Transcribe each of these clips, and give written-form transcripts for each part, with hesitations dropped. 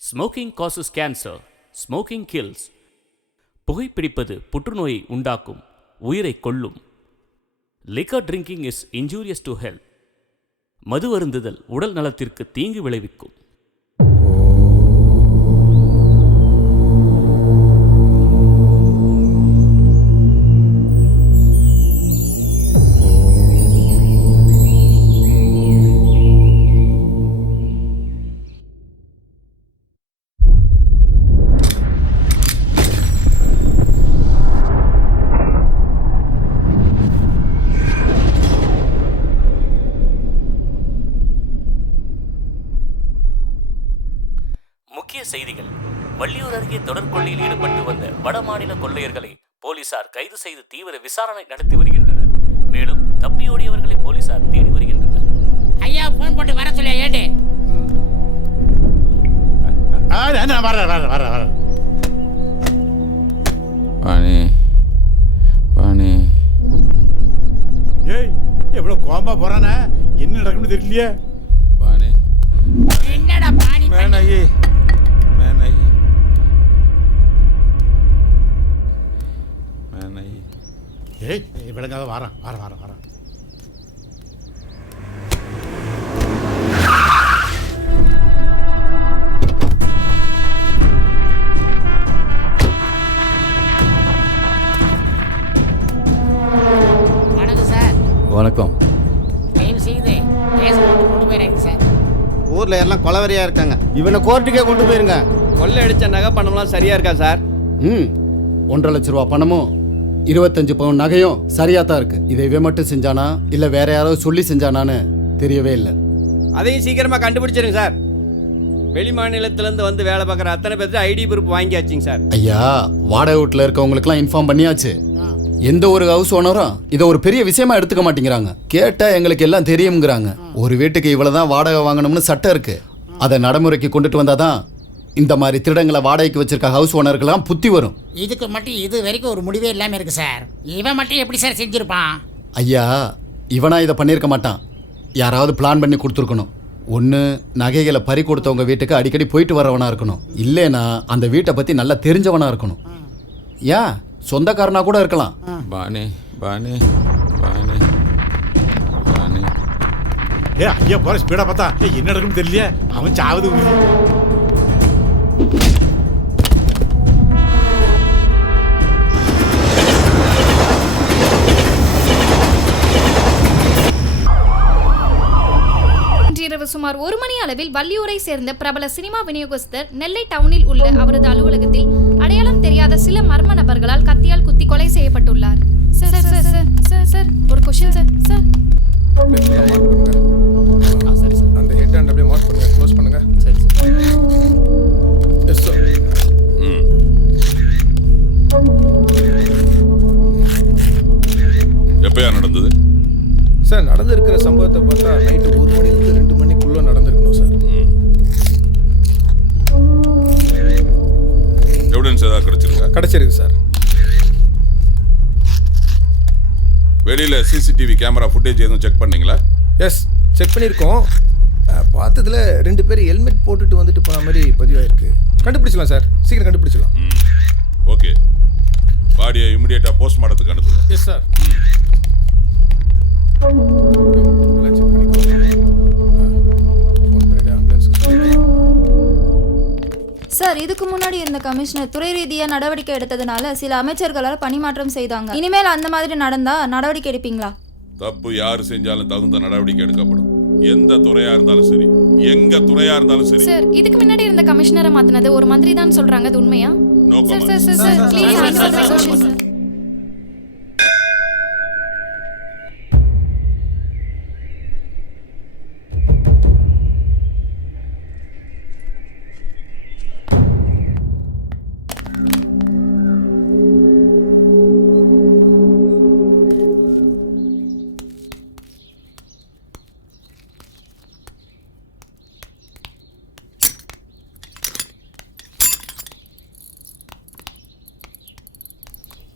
Smoking causes cancer, smoking kills. புகைப்பிடிப்பது புற்றுநோயை உண்டாக்கும், உயிரை கொல்லும். Liquor drinking is injurious to health. மது அருந்துதல் உடல் நலத்திற்கு தீங்கு விளைவிக்கும். முக்கிய செய்திகள். வள்ளியூர் அருகே தொடர் கொள்ளையில் ஈடுபட்டு வந்த வடமாநில கொள்ளையர்களை போலீசார் கைது செய்து தீவிர விசாரணை நடத்தி வருகின்றனர். மேலும் தப்பியோடியவர்களை போலீசார் தேடி வருகின்றனர். ஐயா போன் போட்டு வர சொல்லியா ஏடு. வாணி வாணி, ஏய் எவ்வளவு கோபமா போறானே, என்ன நடக்கும்னு தெரியலையே. வாணி என்னடா பாணி மேனகி மேனகி மேனகி. ஏய் விளங்காத வாரான் வார வார வாரான். வணக்கம் சார். வணக்கம். தயவு செய்து கேஸ் கொண்டு போயிடாங்க சார். ஊர்ல எல்லாம் கொலவரியா இருக்காங்க, இவனை கோர்ட்டுக்கே கொண்டு போயிருங்க. கொள்ளை அடிச்ச நகை பணம்லாம் சரியா இருக்கா சார்? 1.5 லட்ச ரூபா பணமும் 25 பவுன் நகையும் சரியா தான் இருக்கு. இதை இவன் மட்டும் செஞ்சானா இல்ல வேற யாராவது சொல்லி செஞ்சானான்னு தெரியவே இல்லை. அதையும் சீக்கிரமா கண்டுபிடிச்சிருங்க சார். வெளி மாநிலத்திலேருந்து வந்து வேலை பார்க்குற அத்தனை பேர்த்து ஐடி ப்ரூஃப் வாங்கியாச்சுங்க சார். ஐயா, வாடகை வீட்டில் இருக்கவங்களுக்குலாம் இன்ஃபார்ம் பண்ணியாச்சு. எந்த ஒரு ஹவுஸ் ஓனரும் இதை ஒரு பெரிய விஷயமா எடுத்துக்க மாட்டேங்கிறாங்க. கேட்டா எங்களுக்கு எல்லாம் தெரியுங்கிறாங்க. ஒரு வீட்டுக்கு இவ்வளவுதான் வாடகை வாங்கணும்னு சட்டம் இருக்கு. அதை நடைமுறைக்கு கொண்டுட்டு வந்தாதான் இந்த மாதிரி திருடங்களை வாடகைக்கு வச்சிருக்க ஹவுஸ் ஓனருக்கெல்லாம் புத்தி வரும். இதுக்கு மட்டும் இது வரைக்கும் ஒரு முடிவே இல்லாம இருக்கு சார். இவன் மட்டும் எப்படி சார் செஞ்சிருப்பான்? ஐயா, இவனா இதை பண்ணியிருக்க மாட்டான். யாராவது பிளான் பண்ணி கொடுத்துருக்கணும். ஒன்று நகைகளை பறி கொடுத்தவங்க வீட்டுக்கு அடிக்கடி போயிட்டு வரவனா இருக்கணும். இல்லைனா அந்த வீட்டை பற்றி நல்லா தெரிஞ்சவனா இருக்கணும். ஏன் சொந்தக்காரனா கூட இருக்கலாம். வாணி வாணி வாணி வாணி. ஏ ஐயா போற ஸ்பீடா பார்த்தா என்ன நடக்கும்னு தெரியலையே. அவன் சாவது உறுதி. இரவு சுமார் 1 மணி அளவில் வள்ளியூரை சேர்ந்த பிரபல சினிமா விநியோகஸ்தர் நெல்லை டவுனில் உள்ள அவரது அலுவலகத்தில் அடையாளம் தெரியாத சில மர்ம நபர்களால் கத்தியால் குத்தி கொலை செய்யப்பட்டுள்ளார். Sir sir sir sir sir ஒரு क्वेश्चन சார். சார் சரி சார், அந்த ஹெட் ஹேண்ட் அப்படியே மார்க் பண்ணுங்க, க்ளோஸ் பண்ணுங்க. சரி சார். Yes sir. எப்பயா நடந்தது சார்? நடந்திருக்கிற சம்பவத்தை பார்த்தா நைட்டு 1 மணிலேருந்து 2 மணிக்குள்ள நடந்திருக்கணும் சார். எவிடன்ஸ் ஏதாவது கிடைச்சிருக்கா? கிடைச்சிருக்கு சார். வெளியில சிசிடிவி கேமரா ஃபுட்டேஜ் எதுவும் செக் பண்ணீங்களா? எஸ், செக் பண்ணியிருக்கோம். பார்த்ததுல 2 பேர் ஹெல்மெட் போட்டுட்டு வந்துட்டு போன மாதிரி பதிவாயிருக்கு. கண்டுபிடிச்சலாம் சார், சீக்கிரம் கண்டுபிடிச்சலாம். ஓகே, பாடியை இமிடியேட்டா போஸ்ட்மார்ட்டத்துக்கு அனுப்புங்க. Yes sir. செக் பண்ணிக்கோ. ஃபோன் பண்ணிட்டு ஆம்புலன்ஸுக்கு சொல்லுங்க. சார், இதுக்கு முன்னாடி இருந்த கமிஷனர் துறை ரீதியாக நடவடிக்கை எடுத்ததுனால சில அமைச்சர்களால் பணிமாற்றம் செய்தாங்க. இனிமேல் அந்த மாதிரி நடந்தா நடவடிக்கை எடுப்பீங்களா? தப்பு யாரு செஞ்சாலும் தகுந்த நடவடிக்கை எடுக்கப்படும். எந்த துறையா இருந்தாலும் சரி, எங்க துறையா இருந்தாலும் சரி. சார், இதுக்கு முன்னாடி இருந்த கமிஷனரை மாத்தினது ஒரு மந்திரி தான் சொல்றாங்க, அது உண்மையா? Sir sir sir sir please answer my question sir.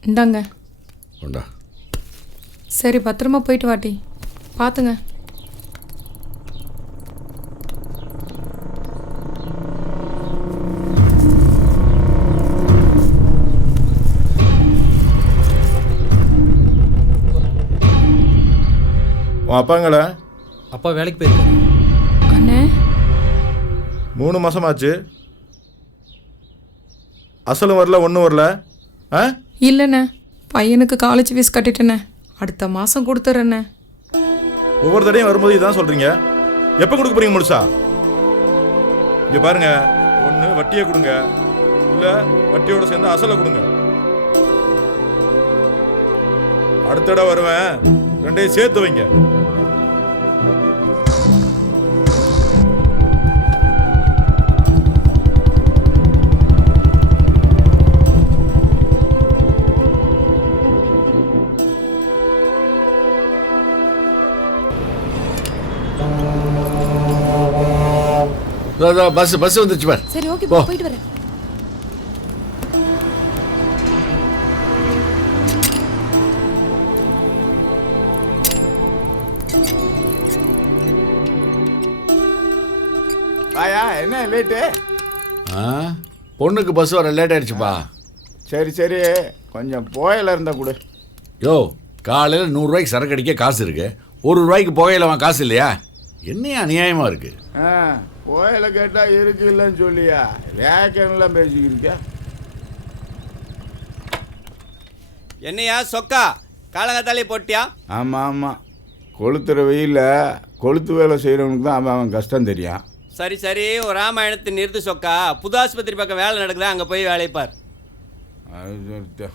இந்தாங்க. உண்டா? சரி, பத்திரமா போயிட்டு வாட்டி. பார்த்துங்க. உன் அப்பாங்களா? அப்பா வேலைக்கு போயிருக்காரு. அண்ணே 3 மாசமாச்சு. அசலும் வரல, ஒன்றும் வரல. ஆ? இல்லைண்ணே, பையனுக்கு காலேஜ் ஃபீஸ் கட்டிட்டேண்ணே. அடுத்த மாதம் கொடுத்துட்றேண்ணே. ஒவ்வொரு தடையும் வரும்போது இதான் சொல்றீங்க. எப்போ கொடுக்க போறீங்க முழுசா? இங்க பாருங்க, ஒன்று வட்டியை கொடுங்க, இல்லை வட்டியோட சேர்ந்து அசலை கொடுங்க. அடுத்த தடவை வருவேன், ரெண்டையும் சேர்த்து வைங்க. பஸ் வந்துச்சு பார். சரி ஓகே, போயிட்டு வரேன். ஆயா என்ன லேட்டு? பொண்ணுக்கு பஸ் வர லேட் ஆயிடுச்சுப்பா. சரி சரி, கொஞ்சம் புகையில இருந்தா கொடு. யோ, காலையில் 100 ரூபாய்க்கு சரக்கு அடிக்க காசு இருக்கு, 1 ரூபாய்க்கு புகையில காசு இல்லையா? என்னையா அநியாயமா இருக்கு? புகையில கேட்டா இருக்கு இல்லைன்னு சொல்லியா வேக்கன்லாம் பேசிக்கிருக்க. என்னையா சொக்கா காலங்காத்தாலே போட்டியா? ஆமாம் ஆமாம், கொளுத்துற வெயில கொளுத்து வேலை செய்கிறவனுக்கு தான் அவன் கஷ்டம் தெரியும். சரி சரி, ஒரு ராமாயணத்தை நிறுத்து சொக்கா. புது ஆஸ்பத்திரி பக்கம் வேலை நடக்குதா, அங்கே போய் வேலையை பார். அது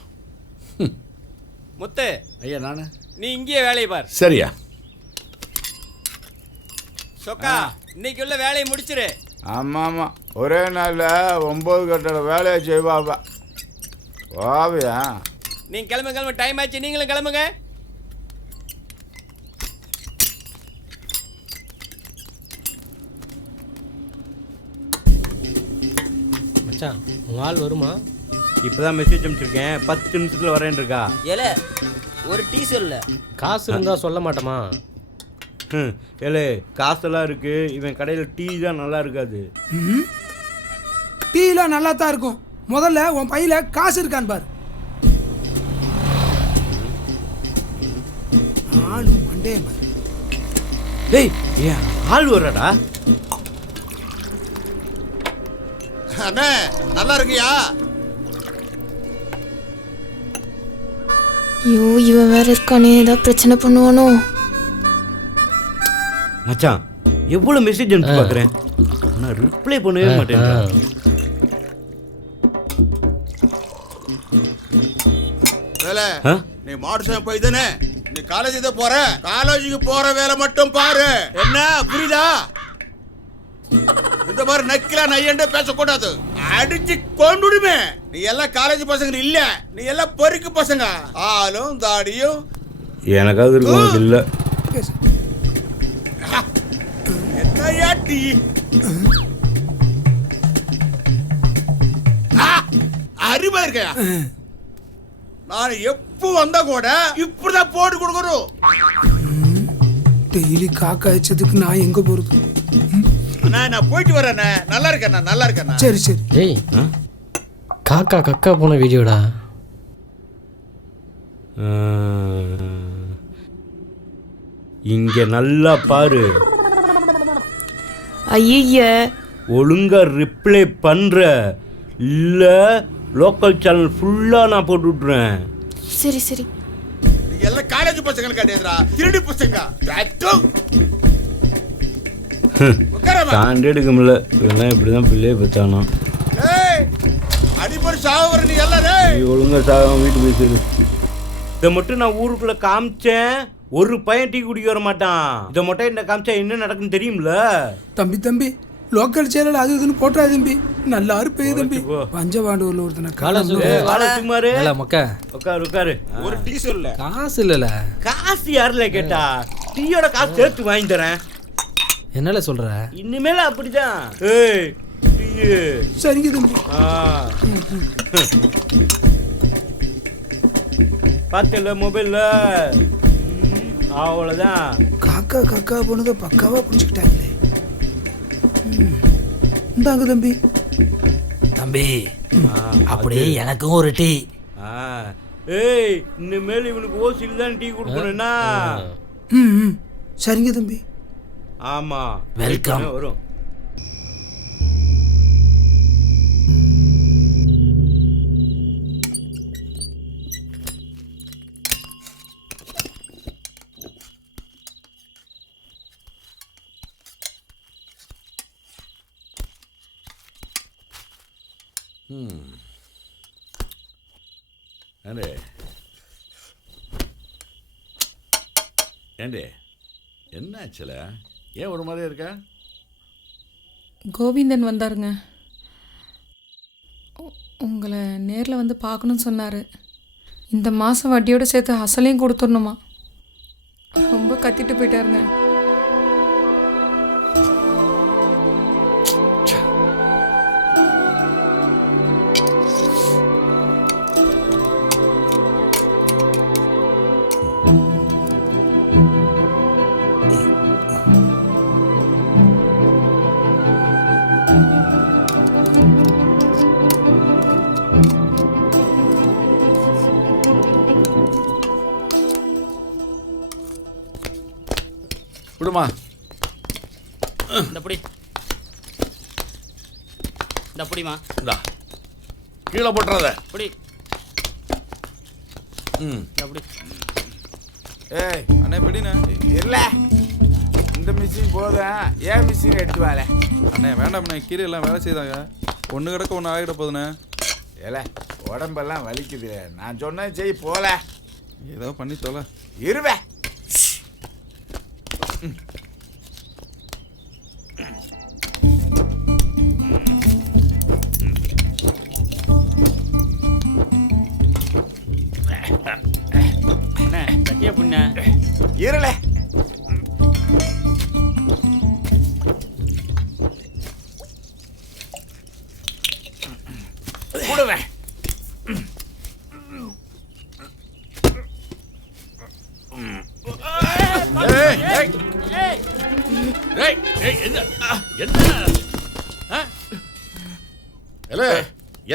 முத்து ஐயா நானு, நீ இங்கேயே வேலையை பார். சரியா சொக்கா, இன்னைக்கு உள்ள வேலையை முடிச்சிரு. ஆமாம் ஆமாம், ஒரே நாளில் 9 கட்டட வேலையை செய்வாப்பா. வாவியா? நீங்க கிளம்பு, டைம் ஆச்சு, நீங்களும் கிளம்புங்க. மச்சான், உங்க ஆள் வருமா? இப்பதான் மெசேஜ் அனுப்பிச்சிருக்கேன், 10 நிமிஷத்துல வரேன் இருக்கா. ஏலே, ஒரு டீ சொல்ல. காசு இருந்தா சொல்ல மாட்டோமா? ஏலே, காசெல்லாம் இருக்கு, இவன் கடையில் டீ தான் நல்லா இருக்காது. டீலாம் நல்லா தான் இருக்கும். முதல்ல உன் பையில காசு இருக்கான்னு பாரு. ஆளு மண்டே பாரு. டேய், ஏன் ஆள் வரடா? அண்ணே நல்லா இருக்கியா? ஐயோ, இவன் வேற இருக்கானே, ஏதாவது பிரச்சனை பண்ணுவானோ? மச்சான், எவ்வளவு மெசேஜ் அனுப்பி பார்க்குறேன், நான் ரிப்ளை பண்ணவே மாட்டேன். வேலை நீ மாடு போய் தானே நீ காலேஜ் தான் போற, காலேஜுக்கு போற வேலை மட்டும் பாரு. என்ன புரியுதா? இந்த மாதிரி நக்கிலா நையண்டே பேசக்கூடாது, அடிச்சு கொண்டுடுமே. நீ எல்லாம் காலேஜ் பசங்க இல்ல, நீ எல்லாம் பொறுக்கு பசங்க. ஆளும் தாடியும் எனக்காவது இருக்கும் இல்ல. என்னையா டீ? அறிவா இருக்கையா? நான் எப்போ வந்தா கூட இப்படிதான் போட்டு கொடுக்கணும். டெய்லி காக்கா அடிச்சதுக்கு நான் எங்க போறது? நான் போயிட்டு வரேன். நல்லா இருக்கேன், நல்லா இருக்கேன். சரி சரி. டேய், காக்கா கக்கா போன வீடியோடா. இங்க நல்லா பாரு. ஐய, ஒழுங்கா ரிப்ளை பண்ற, இல்ல லோக்கல் சேனல் ஃபுல்லா நான் போட்டு விட்டுறேன். சரி சரி. நீங்க எல்லாம் காலேஜ் பசங்க கிடையாதுடா, திருடி பசங்க. தாண்டி எடுக்க முடியல, இவெல்லாம் இப்படிதான் பிள்ளைய பெற்றானா. அடிப்படை சாவர நீ எல்லாம் நீ ஒழுங்கா சாகாம வீட்டு பேசுது. இதை மட்டும் நான் ஊருக்குள்ள காமிச்சேன், ஒரு பையன் டீ குடிக்க வர மாட்டான். இதை மட்டும் என்ன காமிச்சா என்ன நடக்குன்னு தெரியும்ல. தம்பி தம்பி, லோக்கல் சேனல் அது இதுன்னு போட்டா தம்பி, நல்லா இருப்பே தம்பி. பஞ்சபாண்டூர்ல ஒருத்தனை உட்காரு. ஒரு டீ சொல்ல. காசு இல்லல. காசு யாருல கேட்டா? டீயோட காசு சேர்த்து வாங்கி தரேன். என்னல சொல்ற? இனிமேல அப்படிதான். சரிங்க தம்பி. பார்த்தல மொபைல்ல, அவ்வளவுதான். காக்கா காக்கா போனதை பக்காவா பிடிச்சிக்கிட்டாங்களே. இந்தாங்க தம்பி. தம்பி, அப்படியே எனக்கும் ஒரு டீ. ஏய், இனிமேல் இவனுக்கு ஓசில் தான் டீ கொடுக்கணும்னா. சரிங்க தம்பி. ஆமா வெல்கம். வரும். ஏண்டே ஏண்டே என்ன ஆச்சுல? ஏன் ஒரு மாதிரியா இருக்க? கோவிந்தன் வந்தாருங்க. உங்களை நேரில் வந்து பார்க்கணும்னு சொன்னார். இந்த மாதம் வட்டியோடு சேர்த்து அசலையும் கொடுத்துடணுமா. ரொம்ப கத்திட்டு போயிட்டாருங்க. விடுமா இந்த புடி இந்த புடிமா இந்தா கீழே போட்டுறத புடி இந்த புடி. ஏய் அண்ணே எப்படிண்ணே? இல்ல இந்த மிஷின் போதும், ஏன் மிஷின் எடுத்து வாழ. அண்ணே வேண்டாம்ண்ணே, கீழே எல்லாம் வேலை செய்தாங்க. ஒன்று கிடக்க ஒன்று ஆகிட போதுண்ணே. ஏல உடம்பெல்லாம் வலிக்குது, நான் சொன்னது செய் போல. ஏதோ பண்ணி தொலை. இருவே கட்டியா புண்ண இருள கூடுவேன்.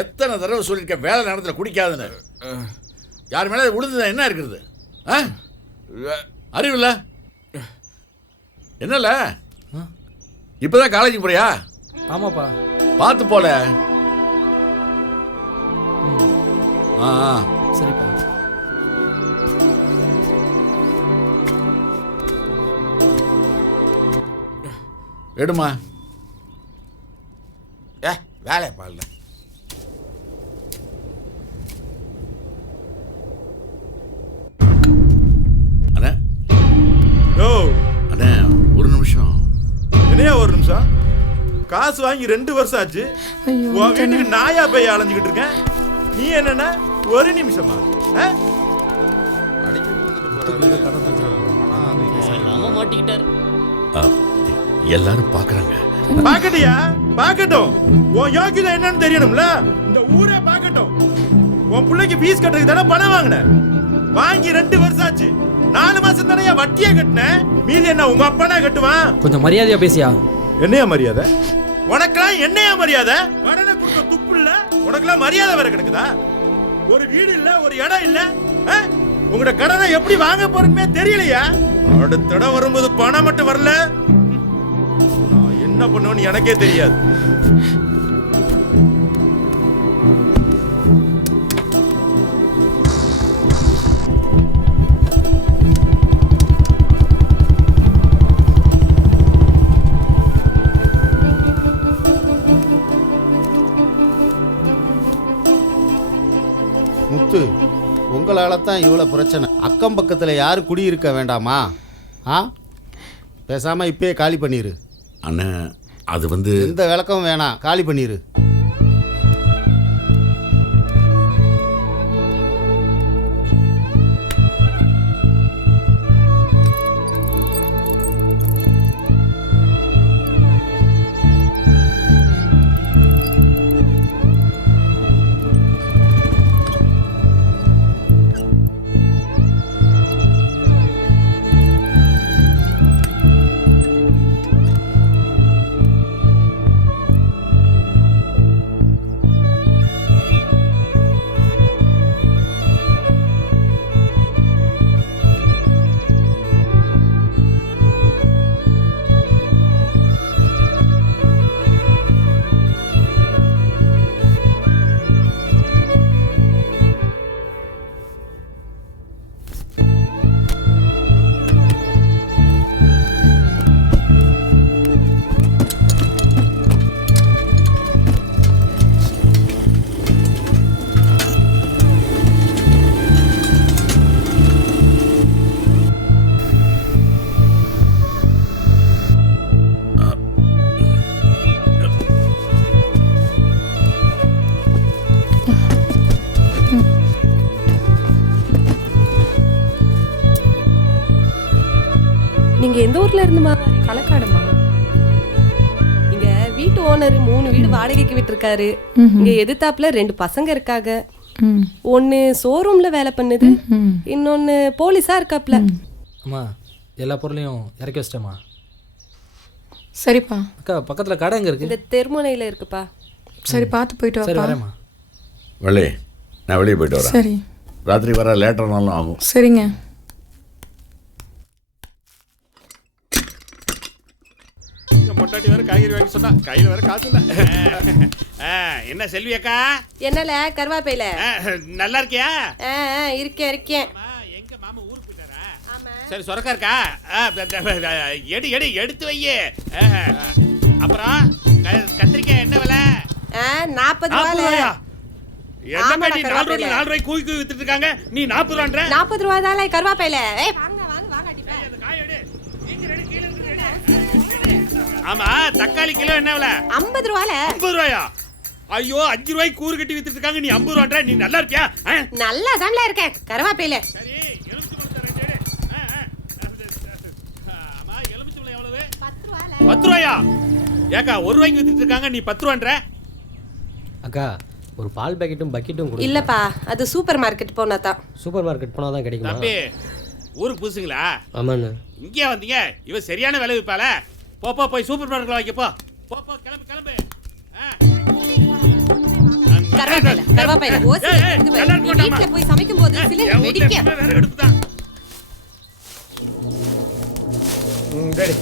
எத்தனை தடவை சொல்லியிருக்க வேலை நேரத்தில் குடிக்காதுன்னு. யார் மேலே விழுந்தது என்ன இருக்கிறது? அறிவில்ல என்னல்ல? இப்பதான் காலேஜுக்கு போறியா? ஆமாப்பா. பார்த்து போல. சரிப்பா. எடுமா. வேலை பாருல. அண்ணா யோ அண்ணா ஒரு நிமிஷம். என்னையா ஒரு நிமிஷம்? காசு வாங்கி 2 வருஷம் ஆச்சு. உன் வீட்டுக்கு நாயா போய் அலைஞ்சுக்கிட்டு இருக்கேன். நீ என்னன்னா ஒரு நிமிஷமா? அடிக்கடி வந்துட்டு போறாரு. மாட்டிக்கிட்டாரு. எல்லாரும் பாக்குறாங்க. பாக்கட்டியா? பாக்கட்டும். உன் யோகிதை என்னன்னு தெரியணும்ல. இந்த ஊரே பாக்கட்டும். உன் பிள்ளைக்கு ஃபீஸ் கட்டுறதுக்கு தானே பணம் வாங்கின. வாங்கி 2 வருஷம் ஆச்சு. 4 மாசம் தானே வட்டியா கட்டின. மீதி என்ன உங்க அப்பனா கட்டுவான்? கொஞ்சம் மரியாதையா பேசியா. என்னையா மரியாதை? உனக்கெல்லாம் என்னையா மரியாதை? கடனை கொடுக்க துப்பு இல்ல. உனக்கெல்லாம் மரியாதை வேற கிடக்குதா? ஒரு வீடு இல்ல, ஒரு இடம் இல்ல. உங்களோட கடனை எப்படி வாங்க போறேன்னு தெரியலையா? அடுத்த இடம் வரும்போது பணம் மட்டும் வரல, நான் என்ன பண்ணுவேன்னு எனக்கே தெரியாது. முத்து, உங்களால தான் இவ்வளோ பிரச்சனை. அக்கம் பக்கத்தில் யாரும் குடியிருக்க வேண்டாமா? பேசாம இப்பயே காலி பண்ணிரு. அண்ணா அது வந்து எந்த விளக்கமும் வேணாம், காலி பண்ணிரு. நீங்க எந்த ஊர்ல இருந்துமா? களக்காடுமா. இங்க வீட்டு ஓனர் 3 வீடு வாடகைக்கு விட்டுருக்காரு. இங்க எதிர்த்தாப்புல 2 பசங்க இருக்காங்க. ஒன்னு ஷோரூம்ல வேலை பண்ணுது, இன்னொன்னு போலீஸா இருக்காப்ல. அம்மா எல்லா பொருளையும் இறக்கி வச்சிட்டேம்மா. சரிப்பா. அக்கா பக்கத்துல கடை எங்க இருக்கு? இந்த தெருமுனையில இருக்குப்பா. சரி பார்த்து போயிட்டு சரி வாப்பா. வரேம்மா. வள்ளி நான் வெளியே போயிட்டு வரேன். சரி ராத்திரி வர லேட்டர்னாலும் ஆகும். சரிங்க. பொண்டாட்டி வேற காய்கறி வாங்கி சொன்னா கையில வேற காசு இல்ல. என்ன செல்வி அக்கா? என்னல கருவாப்பையில நல்லா இருக்கியா? இருக்கேன். எங்க மாமா ஊருக்கு போயிட்டாரா? சரி சொரக்கா இருக்கா? எடுத்து வையே. அப்புறம் கத்திரிக்காய் என்ன விலை? 40 ரூபாயா? என்ன நீ 4 ரூபாய் கூவி வித்துட்டு இருக்காங்க, நீ 40 ரூபான்ற? 40 ரூபாய் தான் கருவாப்பையில. ஆமா தக்காளி கிலோ என்ன விலை? 50 ரூபால. 50 ரூபாயா? ஐயோ 5 ரூபாய் கூறு கட்டி வித்துட்டு இருக்காங்க, நீ 50 ரூபான்ற? நீ நல்லா இருக்கியா? நல்லா தான்ல இருக்கேன் கருவாப்பையில. சரி எலுமிச்சம்பழம் ரெண்டு எடு. ஆமா எலுமிச்சம்பழம் எவ்வளவு? 10 ரூபால. 10 ரூபாயா? ஏக்கா 1 ரூபாய்க்கு வித்துட்டு இருக்காங்க, நீ 10 ரூபான்ற? அக்கா ஒரு பால் பாக்கெட்டும் பக்கெட்டும் கொடு. இல்லப்பா அது சூப்பர் மார்க்கெட் போனா தான். சூப்பர் மார்க்கெட் போனா தான் கிடைக்குமா? தம்பி ஊருக்கு புதுசுங்களா? ஆமாண்ணே. இங்கே வந்தீங்க, இவ சரியான விலை விற்பால. போ போய் சூப்பர் மார்க்கெட்ல வாங்கி போ. கிளம்பு. கருவாப்பையில ஓசி எடுத்து வை. நீ வீட்ல போய் சமைக்கும்போது சிலிண்டர் வெடிக்க. வேற எடுத்துதான். டேடி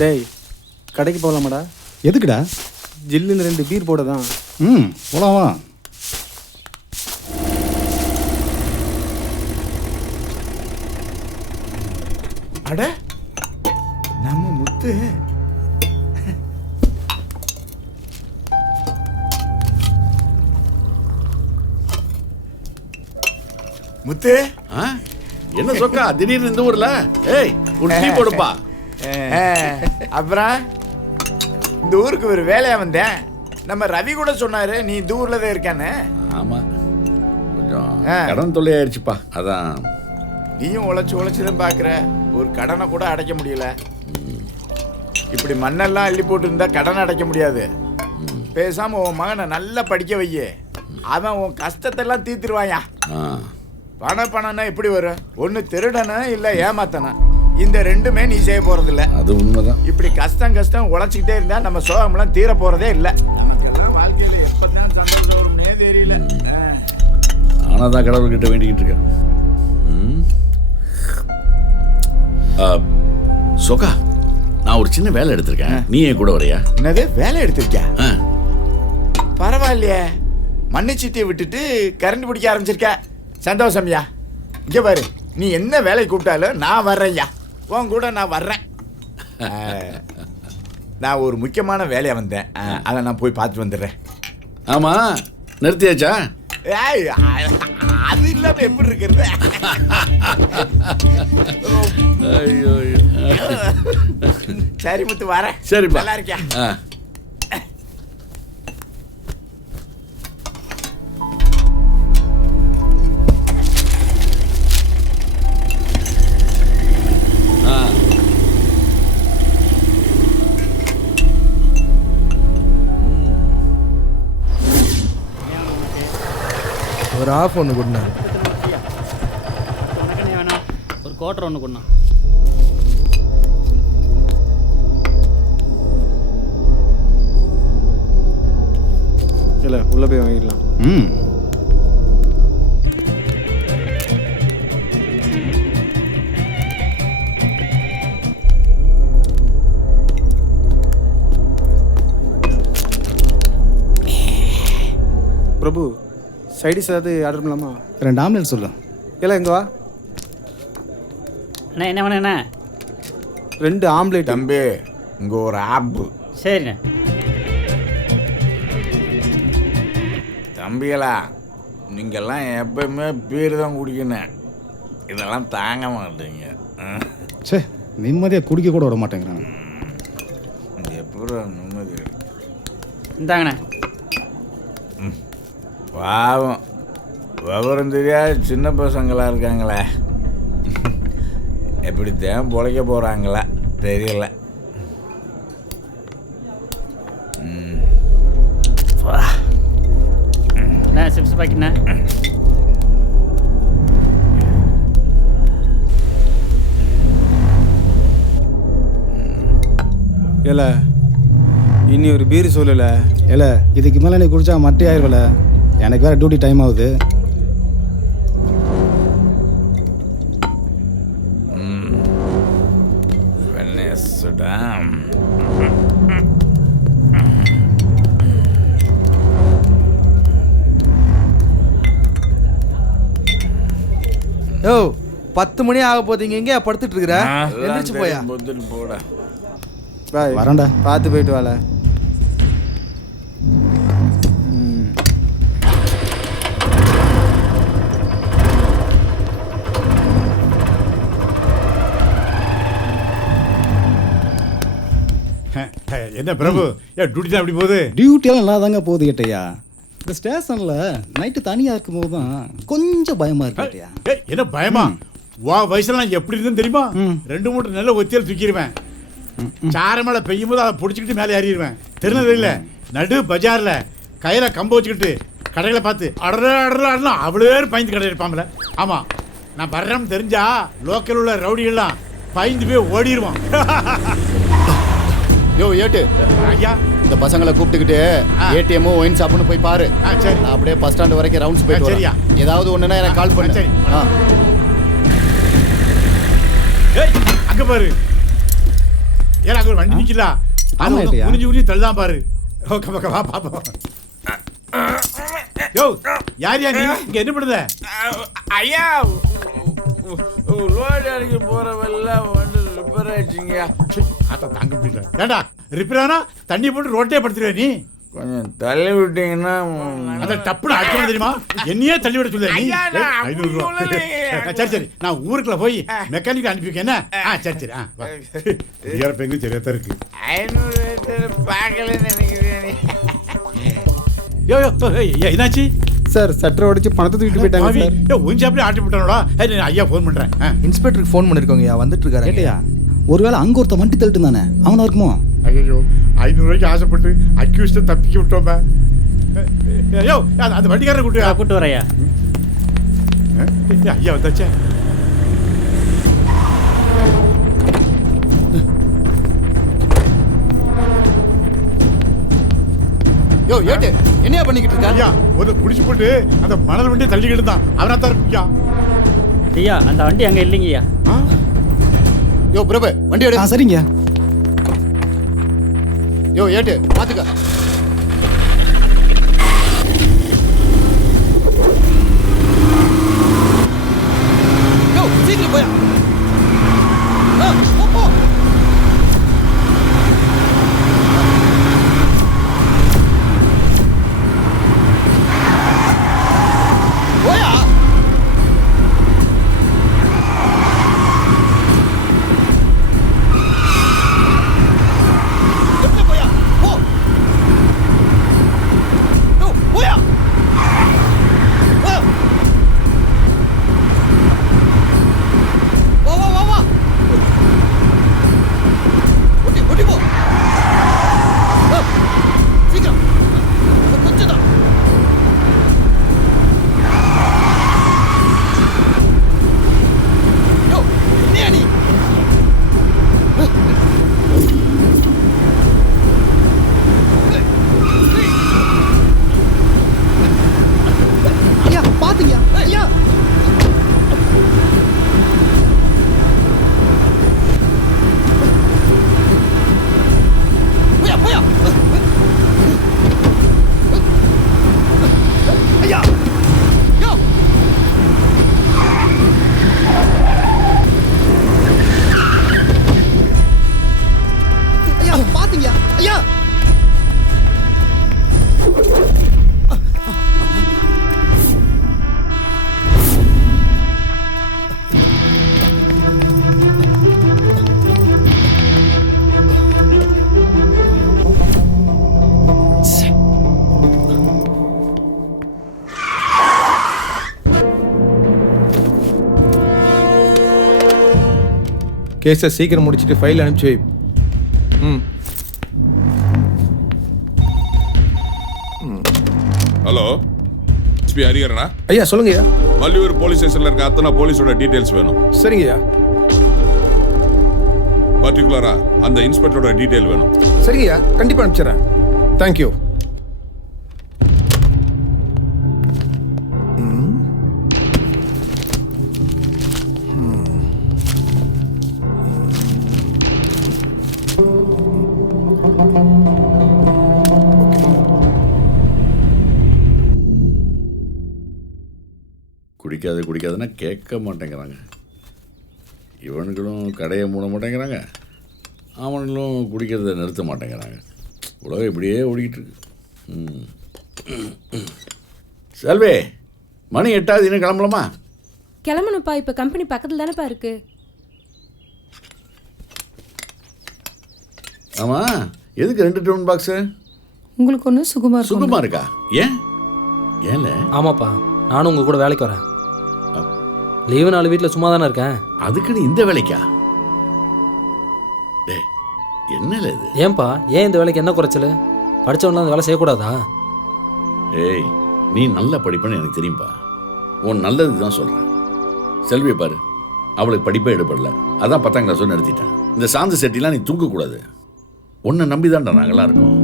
டேய் கடைக்கு போகலாமாடா? எதுக்குடா? ஜில்லுன்னு 2 பீர் போட தான். போலாமா? அட நம்ம முத்து முத்து என்ன சொக்கா திடீர்னு இந்த ஊர்ல? ஏய் ஒரு டீ போடுப்பா. அப்புறம் இந்த ஊருக்கு ஒரு வேலையா வந்தேன். நம்ம ரவி கூட சொன்னாரு நீ இந்த ஊர்ல தான் இருக்கானே. ஆமா கொஞ்சம் கடன் தொல்லை ஆயிடுச்சுப்பா, அதான். நீயும் உழைச்சு தான் பாக்குற, ஒரு கடனை கூட அடைக்க முடியல. இப்படி மண்ணெல்லாம் அள்ளி போட்டு இருந்தா கடனை அடைக்க முடியாது. பேசாம உன் மகனை நல்லா படிக்க வையே, அவன் உன் கஷ்டத்தெல்லாம் தீர்த்துருவாயா. பணம்னா எப்படி வரும்? ஒன்னு திருடனா இல்ல ஏமாத்தனா, இந்த ரெண்டுமே நீ செய்ய போறது இல்ல. அது உண்மைதான். இப்படி கஷ்டம் உழைச்சிக்கிட்டே இருந்தா நம்ம சோகம்லாம் தீர போறதே இல்ல. நமக்கெல்லாம் வாழ்க்கையில எப்பதான் சந்தோஷம் வரும்னே தெரியல. ஆனாதான் கடவுள்கிட்ட வேண்டிக்கிட்டு இருக்கேன். சொக்கா நான் ஒரு சின்ன வேலை எடுத்திருக்கேன், நீ என் கூட வரையா? என்னது வேலை எடுத்திருக்கியா? பரவாயில்லையே, மண்ணுச்சீட்டியை விட்டுட்டு கரண்ட் பிடிக்க ஆரம்பிச்சிருக்க. சந்தோஷம்யா. இங்க பாரு, நீ என்ன வேலை கூப்பிட்டாலும் நான் வர்றேன்யா, உன் கூட நான் வர்றேன். நான் ஒரு முக்கியமான வேலையா வந்தேன், அதை நான் போய் பார்த்து வந்துடுறேன். ஆமா நிறுத்தியாச்சா? அது இல்லாம எப்படி இருக்கிறது? ஐயோ சரி முத்து வரேன். சரிப்பா. நல்லா இருக்கியா? ஒரு ஆஃப் ஒன்று கொடுண்ணா. ஒரு குவார்டர் ஒன்று கொடுண்ணா. இல்லை உள்ளே போய் வாங்கிடலாம். பிரபு சைடிஸ் ஏதாவது ஆர்டர் பண்ணலாமா? 2 ஆம்லெட் சொல்லு. இல்லை இங்கே வா. அண்ணா என்ன வேணுண்ணா? 2 ஆம்லேட். தம்பி இங்கே ஒரு ஆப்பு. சரிண்ணே. தம்பிகளா நீங்கள்லாம் எப்பயுமே பீர் தான் குடிக்கணும், இதெல்லாம் தாங்க மாட்டீங்க. சே நிம்மதியாக குடிக்க கூட விட மாட்டேங்கிறாங்க. எப்படி நிம்மதி? இந்தாங்கண்ணே. பாவம் விவரம் தெரியாத சின்ன பசங்களாக இருக்காங்களே, எப்படித்தான் பொழைக்க போகிறாங்களா தெரியல. சிப்ஸ் பாக்கெட்ண்ணா. ஏல இனி ஒரு பீர் சொல்லல. ஏல இதுக்கு மேலே நீ குடிச்சா மட்டே ஆயிடுவல. எனக்கு வேற டியூட்டி டைம் ஆகுது. யோ 10 மணி ஆக போதீங்க, எங்கே படுத்துட்டு இருக்கிற? எந்திரிச்சு போயா. போடா வரேன்டா, பார்த்து போயிட்டு வாழ. என்ன பிரபு, ஏன் டியூட்டி தான் அப்படி போகுது? டியூட்டியெல்லாம் நல்லா தாங்க போகுது கேட்டையா. இந்த ஸ்டேஷனில் நைட்டு தனியாக இருக்கும்போது தான் கொஞ்சம் பயமாக இருக்கு கேட்டையா. என்ன பயமா? வா வயசுல நான் எப்படி இருந்தேன்னு தெரியுமா? 2-3 நல்ல ஒத்தியால் தூக்கிடுவேன். சார மேலே பெய்யும் போது அதை பிடிச்சிக்கிட்டு மேலே ஏறிடுவேன். திருநெல்வேலியில் நடு பஜாரில் கையில் கம்பு வச்சுக்கிட்டு கடையில் பார்த்து அடலாம் அவ்வளோ பேர் பயந்து கடை இருப்பாங்களே. ஆமாம், நான் வர்றேன்னு தெரிஞ்சா லோக்கல் உள்ள ரவுடிகள்லாம் பயந்து போய் ஓடிடுவான். யோ ஏட்டு ஐயா, இந்த பசங்களை கூப்பிட்டுக்கிட்டு ஏடிஎம் ஒயின் ஷாப்னு போய் பாரு. சரி. நான் அப்படியே பஸ் ஸ்டாண்ட் வரைக்கும் ரவுண்ட்ஸ் போயிட்டு சரியா? வரேன். ஏதாவது ஒண்ணுன்னா எனக்கு கால் பண்ணு. சரி. அங்க பாரு, ஏன் அங்க ஒரு வண்டி நிக்கல? அது குனிஞ்சு தள்ளான் பாரு. வா பாப்போம். யோ யார் நீ இங்க என்ன பண்ணுத? ஐயா, லோடு அடிக்க போறவெல்லாம் வந்து ரிப்பேர் ஆயிடுச்சுங்க. அத தாங்க முடியல. ஏண்டா ரிப்பேர் ஆனா தண்ணி போட்டு ரோட்டே படுத்துருவே நீ. கொஞ்சம் தள்ளி விட்டீங்கன்னா அந்த டப்புன்னு அடிக்கணும் தெரியுமா? என்னையே தள்ளி விட சொல்ல நீ. 500 ரூபா. சரி சரி, நான் ஊருக்குள்ள போய் மெக்கானிக் அனுப்பி வைக்க. என்ன? சரி சரி. வேற பெங்கு சரியா தான் இருக்கு. 500 பார்க்கலன்னு நினைக்கிறேன். யோ என்னாச்சு சார்? சட்டரை உடைச்சு பணத்தை தூக்கிட்டு போயிட்டாங்க சார். கொஞ்சம் அப்படியே ஆட்டி விட்டானோடா. ஐயா ஃபோன் பண்றேன். இன்ஸ்பெக்டருக்கு ஃபோன் பண்ணிருக்கோங்கய்யா, வந்துட்டு இருக்காரு. கேட்டையா, ஒருவேளை அங்கே ஒருத்த வண்டி தள்ளிட்டு தானே அவனா இருக்குமோ? ஐயோ 500 ரூபாய்க்கு ஆசைப்பட்டு அக்யூஸ்ட தப்பிக்க விட்டோமே. ஐயோ அந்த வண்டிக்காரரை கூட்டு வரையா. ஐயா வந்தாச்சே. யோ ஏட்டு என்னையா பண்ணிக்கிட்டு இருக்க? ஐயா ஒரு குடிச்சு போட்டு அந்த மணல் வண்டியை தள்ளிக்கிட்டு தான். அவனா தான் இருக்கியா? ஐயா அந்த வண்டி அங்க இல்லைங்கய்யா. யோ பிரபு வண்டி எடு. சரிங்க. யோ ஏட்டு பாத்துக்க. யோ சீக்கிரம் போயா. போ. போயா. போயா போ. கேஸை சீக்கிரம் முடிச்சுட்டு ஃபைல் அனுப்பிச்சு வை. ம். ஹலோ எஸ்பி ஹரிஹரனா? ஐயா சொல்லுங்கய்யா. வள்ளியூர் போலீஸ் ஸ்டேஷன்ல இருக்க அத்தனை போலீஸோட டீடைல்ஸ் வேணும். சரிங்கய்யா. பர்டிகுலரா அந்த இன்ஸ்பெக்டரோட டீடைல் வேணும். சரிங்கய்யா, கண்டிப்பாக அனுப்பிச்சிடுறேன். தேங்க்யூ. குடிக்காதுன்னா கேட்க மாட்டேங்கிறாங்க. இவனுங்களும் கடையை மூட மாட்டேங்கிறாங்க, அவனுங்களும் குடிக்கிறத நிறுத்த மாட்டேங்கிறாங்க. உலகம் இப்படியே ஓடிக்கிட்டு இருக்கு. செல்வி, மணி 8 இன்னும் கிளம்பலாமா? கிளம்பணும்ப்பா, இப்போ கம்பெனி பக்கத்தில் தானேப்பா இருக்கு. ஆமாம், எதுக்கு 2 டவுன் பாக்ஸு? உங்களுக்கு ஒன்று சுகுமார் இருக்கா? ஏன்ல? ஆமாப்பா, நானும் உங்கள் கூட வேலைக்கு வரேன். லீவு நாள் வீட்டில் சும்மா தானே இருக்கேன். அதுக்குன்னு இந்த வேலைக்கா? டே, என்னல இது? ஏன்பா, ஏன் இந்த வேலைக்கு என்ன குறைச்சல்? படித்தவன்லாம் அந்த வேலை செய்யக்கூடாதா? ஏய், நீ நல்லா படிப்பேன்னு எனக்கு தெரியும்பா. உன் நல்லதுக்கு தான் சொல்கிறேன். செல்வியை பாரு, அவளுக்கு படிப்பே எடுப்படல, அதான் 10ஆம் கிளாஸ் நிறுத்திட்டேன். இந்த சாந்து செட்டிலாம் நீ தூங்கக்கூடாது. உன்னை நம்பி தான்டா நாங்களாம் இருக்கோம்.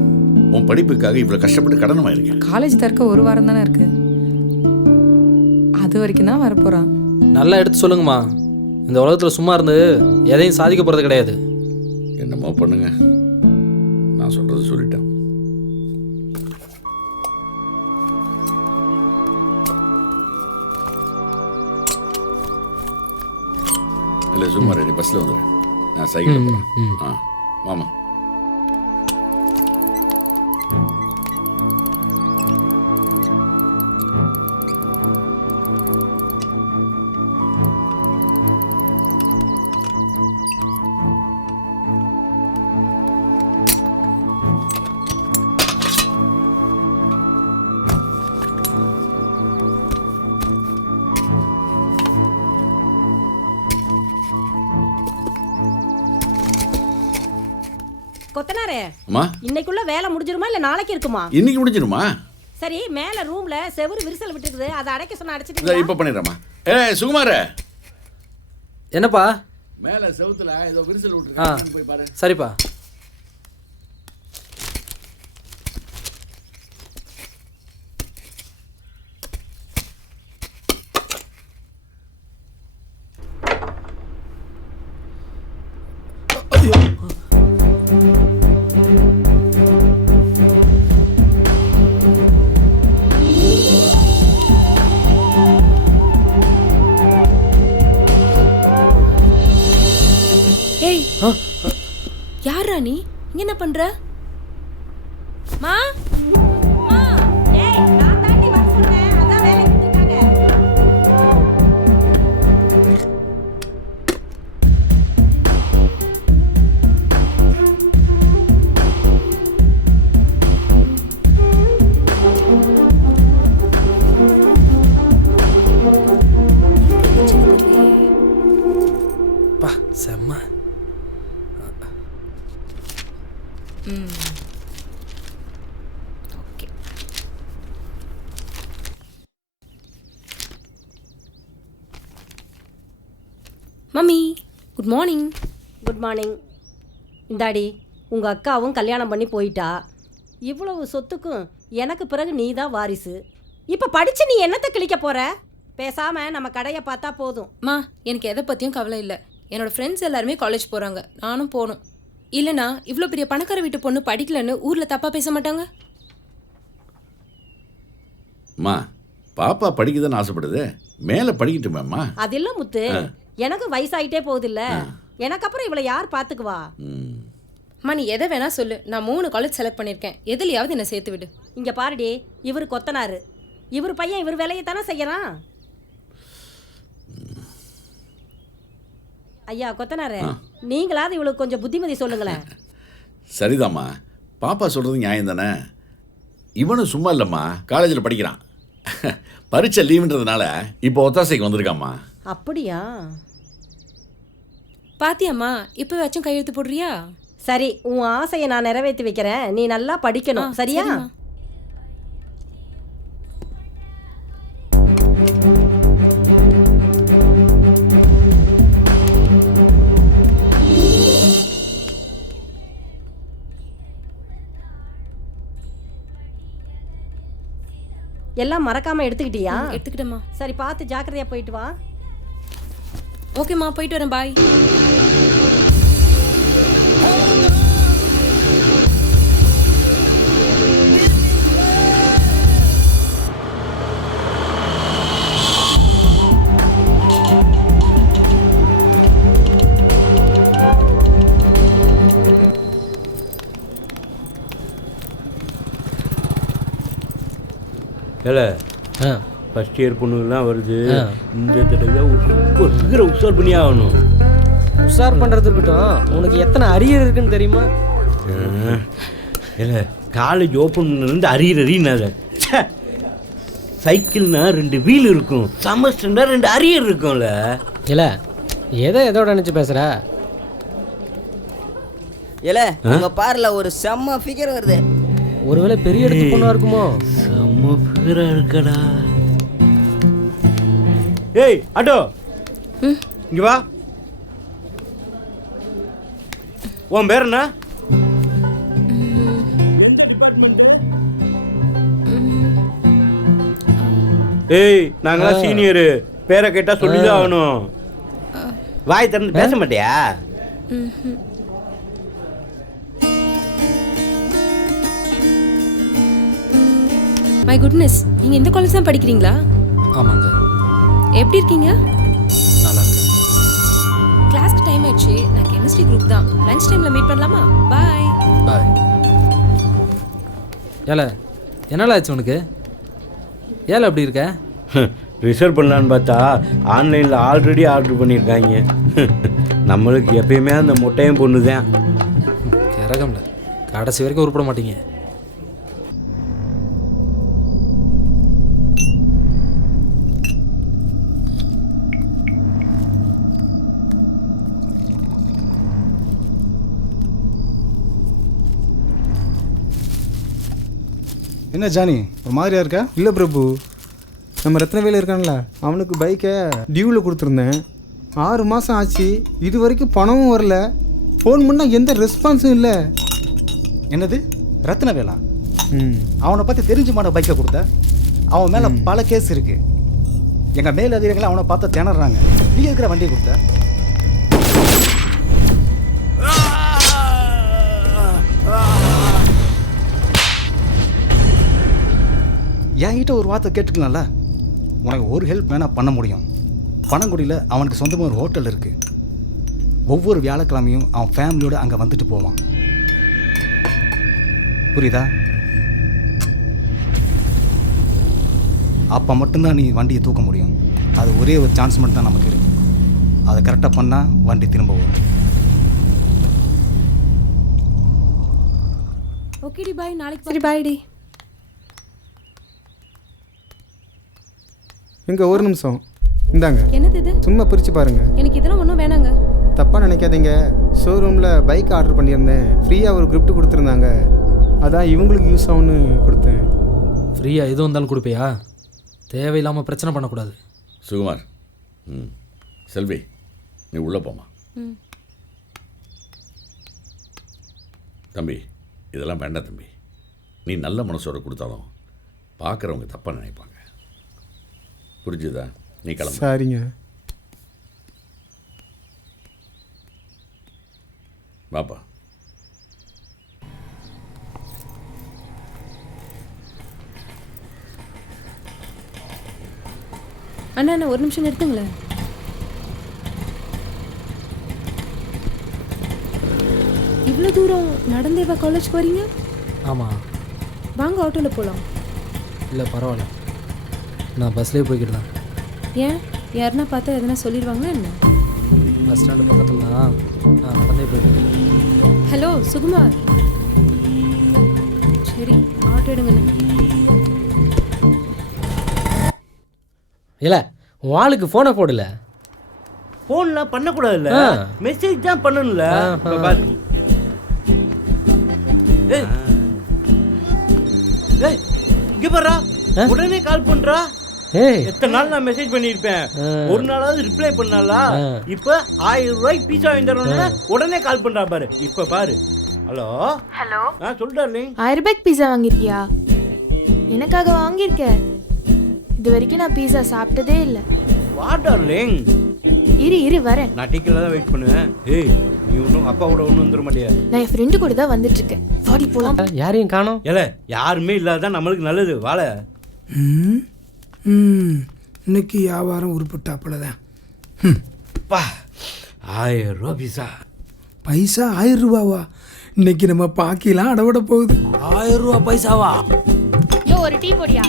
உன் படிப்புக்காக இவ்வளோ கஷ்டப்பட்டு கடனமாக இருக்கேன். காலேஜ் திறக்க 1 வாரம் தானே இருக்கு, அது வரைக்கும் தான் வரப்போகிறான். நல்லா எடுத்து சொல்லுங்கம்மா. இந்த உலகத்தில் சும்மா இருந்து எதையும் சாதிக்க போகிறது கிடையாது. என்னமோ பண்ணுங்க, நான் சொல்கிறது சொல்லிட்டேன். இல்லை சும்மா ரெடி, பஸ்ஸில் வந்துடுறேன். நான் சைக்கிள் போகிறேன். ஆ மாமா. கொத்தனாரே, அம்மா, இன்னைக்குள்ள வேலை முடிஞ்சிருமா இல்ல நாளைக்கு இருக்குமா? இன்னைக்கு முடிஞ்சிருமா? சரி, மேல ரூம்ல செவுரு விரிசல் விட்டுருக்குது, அதை அடைக்க சொன்ன இதை அடைச்சிட்டீங்களா? இப்போ பண்ணிடுறேம்மா. சுகுமார, என்னப்பா? மேலே செவுத்துல ஏதோ விரிசல் விட்டுருக்கு, போய் பாரு. சரிப்பா. யாரா நீ இங்க என்ன பண்ற? மா செம்ம. Okay. Mummy, good morning. Good morning. இந்தாடி, உங்க அக்காவும் கல்யாணம் பண்ணி போயிட்டா. இவ்வளவு சொத்துக்கும் எனக்கு பிறகு நீ தான் வாரிசு. இப்ப படிச்சு நீ என்னத்தை கிழிக்க போற? பேசாம நம்ம கடையை பார்த்தா போதும். மா, எனக்கு எதை பற்றியும் கவலை இல்லை. என்னோட ஃப்ரெண்ட்ஸ் எல்லாருமே காலேஜ் போகிறாங்க, நானும் போகணும். இல்லைனா இவ்வளோ பெரிய பணக்கார வீட்டு பொண்ணு படிக்கலன்னு ஊரில் தப்பாக பேச மாட்டாங்க. அம்மா, பாப்பா படிக்கதான்னு ஆசைப்படுது, மேலே படிக்கட்டுமேம்மா. அது இல்ல முத்து, எனக்கு வயசாயிட்டே போகுது இல்ல, எனக்கு அப்புறம் இவளை யார் பார்த்துக்குவா? அம்மா, நீ எதை வேணா சொல்லு, நான் 3 காலேஜ் செலக்ட் பண்ணியிருக்கேன், எதுலையாவது என்னை சேர்த்து விடு. இங்க பாருடி, இவர் கொத்தனாரு, இவர் பையன் இவர் வேலையை தானே செய்யறான். ஐயா கொத்தனாரே, நீங்களாவது இவளுக்கு கொஞ்சம் புத்திமதி சொல்லுங்களேன். சரிதாம்மா, பாப்பா சொல்கிறது நியாயம் தானே. இவனும் சும்மா இல்லைம்மா, காலேஜில் படிக்கிறான். பரீட்சை லீவுன்றதுனால இப்போ ஒத்தாசைக்கு வந்திருக்காம்மா. அப்படியா? பாத்தியாம்மா இப்போ வச்சும் கையெழுத்து போடுறியா? சரி, உன் ஆசையை நான் நிறைவேற்றி வைக்கிறேன். நீ நல்லா படிக்கணும், சரியா? எல்லாம் மறக்காம எடுத்துக்கிட்டியா? எடுத்துக்கிட்டேம்மா. சரி, பார்த்து ஜாக்கிரதையா போயிட்டு வா. ஓகேம்மா, போயிட்டு வரேன். பாய். இல்லை ஃபஸ்ட் இயர் பொண்ணுங்கள்லாம் வருது. இந்த தடவை சீக்கிரம் உஷார் பண்ணி ஆகணும். உஷார் பண்ணுறது இருக்கட்டும், உனக்கு எத்தனை அரியர் இருக்குன்னு தெரியுமா? இல்லை காலேஜ் ஓப்பன் பண்ணலேருந்து அரியர் சைக்கிள்னா 2 வீல் இருக்கும், செமஸ்டர்னா 2 அரியர் இருக்கும்ல. இல்லை எதோட நினச்சி பேசுகிற? இல்லை உங்க பார்ல ஒரு செம்ம ஃபிகர் வருது. ஒருவேளை பெரிய இடத்து பொண்ணா இருக்குமோ? செம்ம ஃபிகரா இருக்கடா. ஏய் ஆட்டோ, இங்க வா. உன் பேர் என்ன? ஏய் நாங்களாம் சீனியரு, பேரை கேட்டா சொல்லிதான் ஆகணும். வாய் திறந்து பேச மாட்டியா? மை குட்னஸ், நீங்கள் இந்த காலேஜ் தான் படிக்கிறீங்களா? ஆமாங்க. எப்படி இருக்கீங்க? நல்லா இருக்கேன். கிளாஸ்க்கு டைம் ஆயிடுச்சு. நான் கெமிஸ்ட்ரி குரூப் தான். லஞ்ச் டைமில் மீட் பண்ணலாமா? பாய். பாய். ஏல என்னல ஆச்சு உனக்கு? ஏல அப்படி இருக்க? ரிசர்வ் பண்ணலான்னு பார்த்தா ஆன்லைனில் ஆல்ரெடி ஆர்டர் பண்ணியிருக்காங்க. நம்மளுக்கு எப்பயுமே அந்த மொட்டையும் பொண்ணு தான். கிரகம்ல கடைசி வரைக்கும் உருப்பட மாட்டீங்க. என்ன ஜானி ஒரு மாதிரியா இருக்கா? இல்லை பிரபு, நம்ம ரத்னவேலு இருக்கான்ல, அவனுக்கு பைக்கை டியூவில் கொடுத்துருந்தேன். 6 மாதம் ஆச்சு, இது வரைக்கும் பணமும் வரல. ஃபோன் பண்ணால் எந்த ரெஸ்பான்ஸும் இல்லை. என்னது ரத்னவேலா? அவனை பற்றி தெரிஞ்சுமான பைக்கை கொடுத்த? அவன் மேலே பல கேஸ் இருக்கு. எங்கள் மேல் அதிகாரிகள் அவனை பார்த்து திணறாங்க. நீ இருக்கிற வண்டியை கொடுத்த? என்கிட்ட ஒரு வார்த்தை கேட்டுக்கலாம்ல. உனக்கு ஒரு ஹெல்ப் வேணால் பண்ண முடியும். பனங்குடியில் அவனுக்கு சொந்தமாக ஒரு ஹோட்டல் இருக்குது. ஒவ்வொரு வியாழக்கிழமையும் அவன் ஃபேமிலியோடு அங்கே வந்துட்டு போவான். புரியுதா? அப்போ மட்டும்தான் நீ வண்டியை தூக்க முடியும். அது ஒரே ஒரு சான்ஸ் மட்டும் தான் நமக்கு இருக்குது. அதை கரெக்டாக பண்ணால் வண்டி திரும்ப வரும். ஓகேடி, பாய். நாளைக்கு சரி, பாய் டி. இங்கே ஒரு நிமிஷம் இந்தாங்க. என்னது இது? சும்மா பிரித்து பாருங்கள். எனக்கு இதெல்லாம் ஒன்றும் வேணாங்க. தப்பாக நினைக்காதீங்க. ஷோரூமில் பைக் ஆர்டர் பண்ணியிருந்தேன். ஃப்ரீயாக ஒரு கிஃப்ட் கொடுத்துருந்தாங்க. அதான் இவங்களுக்கு யூஸ் ஆகுன்னு கொடுத்தேன். ஃப்ரீயாக எது வந்தாலும் கொடுப்பியா? தேவையில்லாமல் பிரச்சனை பண்ணக்கூடாது. சுகுமார், செல்வி நீ உள்ளே போமா. தம்பி இதெல்லாம் வேண்டாம் தம்பி. நீ நல்ல மனசோட கொடுத்தாலும் பார்க்குறவங்க தப்பாக நினைப்பாங்க. புரிஞ்சுதா? நீ கிளம்பு. சரிங்க. வாப்பா. அண்ணா ஒரு நிமிஷம் நிறுத்துங்களேன். இவ்வளோ தூரம் நடந்தேவா காலேஜ் போகிறீங்க? ஆமாம். வாங்க ஆட்டோவில் போகலாம். இல்லை பரவாயில்ல, நான் பஸ்லேயே போய்கிட்டு தான். ஏன் யாருன்னா பார்த்தா எதனா சொல்லிடுவாங்களா என்ன? பஸ் ஸ்டாண்டு பக்கத்தில் தான், நான் நடந்தே போய்க்கிறேன். ஹலோ சுகுமார். சரி ஆட்டோ எடுங்கண்ணே. இல்லை உன் ஆளுக்கு ஃபோனை போடல. ஃபோன்லாம் பண்ணக்கூடாதுல்ல, மெசேஜ் தான் பண்ணணும்ல. இப்ப பாரு. ஏய் ஏய் இங்க பாருடா, உடனே கால் பண்றா. எத்தனை நாள் நான் மெசேஜ் பண்ணிருப்பேன், ஒரு நாளாவது ரிப்ளை பண்ணாலா? இப்ப 1000 ரூபாய்க்கு பீஸா வாங்கி தரணும்னா உடனே கால் பண்றா பாரு. இப்ப பாரு. ஹலோ ஹலோ, சொல் டார்லிங். 1000 ரூபாய்க்கு பீஸா வாங்கிருக்கியா? எனக்காக வாங்கியிருக்க. இது வரைக்கும் நான் பீஸா சாப்பிட்டதே இல்லை. வா டார்லிங். இரு வரேன். நான் டீக்கல தான் வெயிட் பண்ணுவேன். ஏய் நீ ஒன்றும் அப்பா கூட ஒன்றும் வந்துட மாட்டியா? நான் என் ஃப்ரெண்டு கூட தான் வந்துட்டு இருக்கேன். வாடி போலாம். யாரையும் காணோம். ஏல யாருமே இல்லாதான் நம்மளுக்கு நல்லது. வாழ. இன்னைக்கு வியாபாரம் உருப்பட்டாப்புலதான். 1000 ரூபா பீஸா. பைசா 1000 ரூபாவா? இன்னைக்கு நம்ம பாக்கிலாம் அடவிட போகுது. 1000 ரூபா பைசாவா? யோ ஒரு டீ போடியா?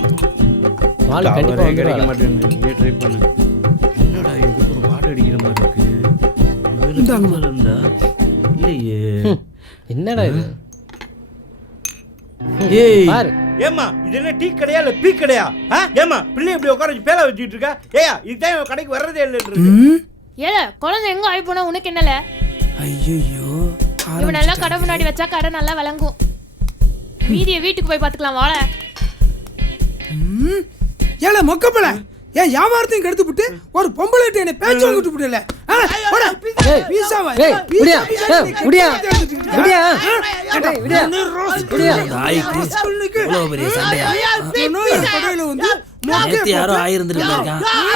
வாள் கண்டிப்பா கிடைக்க மாட்டேங்குது. நீ ட்ரை பண்ணு. என்னடா இது ஒரு வாடை அடிக்கிற மாதிரி இருக்கு. இல்லையே. என்னடா இது? ஏய் பாரு. ஏமா இது என்ன டீ கடையா இல்ல பீ கடையா? ஏமா பிள்ளை இப்படி உட்கார வச்சு பேல வச்சுட்டு இருக்க? ஏயா இதுதான் கடைக்கு வர்றதே இல்லைன்றது. ஏல குழந்தை எங்க ஆயி போனா உனக்கு என்னல? ஐயோ, இவன் நல்லா கடை முன்னாடி வச்சா கடை நல்லா விளங்கும். மீதியை வீட்டுக்கு போய் பாத்துக்கலாம். வாழ. ஏல மொக்கப்பல ஏன் வியாபாரத்தையும் கெடுத்து விட்டு ஒரு பொம்பளைட்டு என்ன பேச்சு வாங்கிட்டு விடல. பீஸாவா? முடியா முடியா முடியா முடியா. இவ்வளவு பெரிய சண்டையா? கடையில வந்து நேத்து யாரோ ஆயிருந்துருக்காங்க,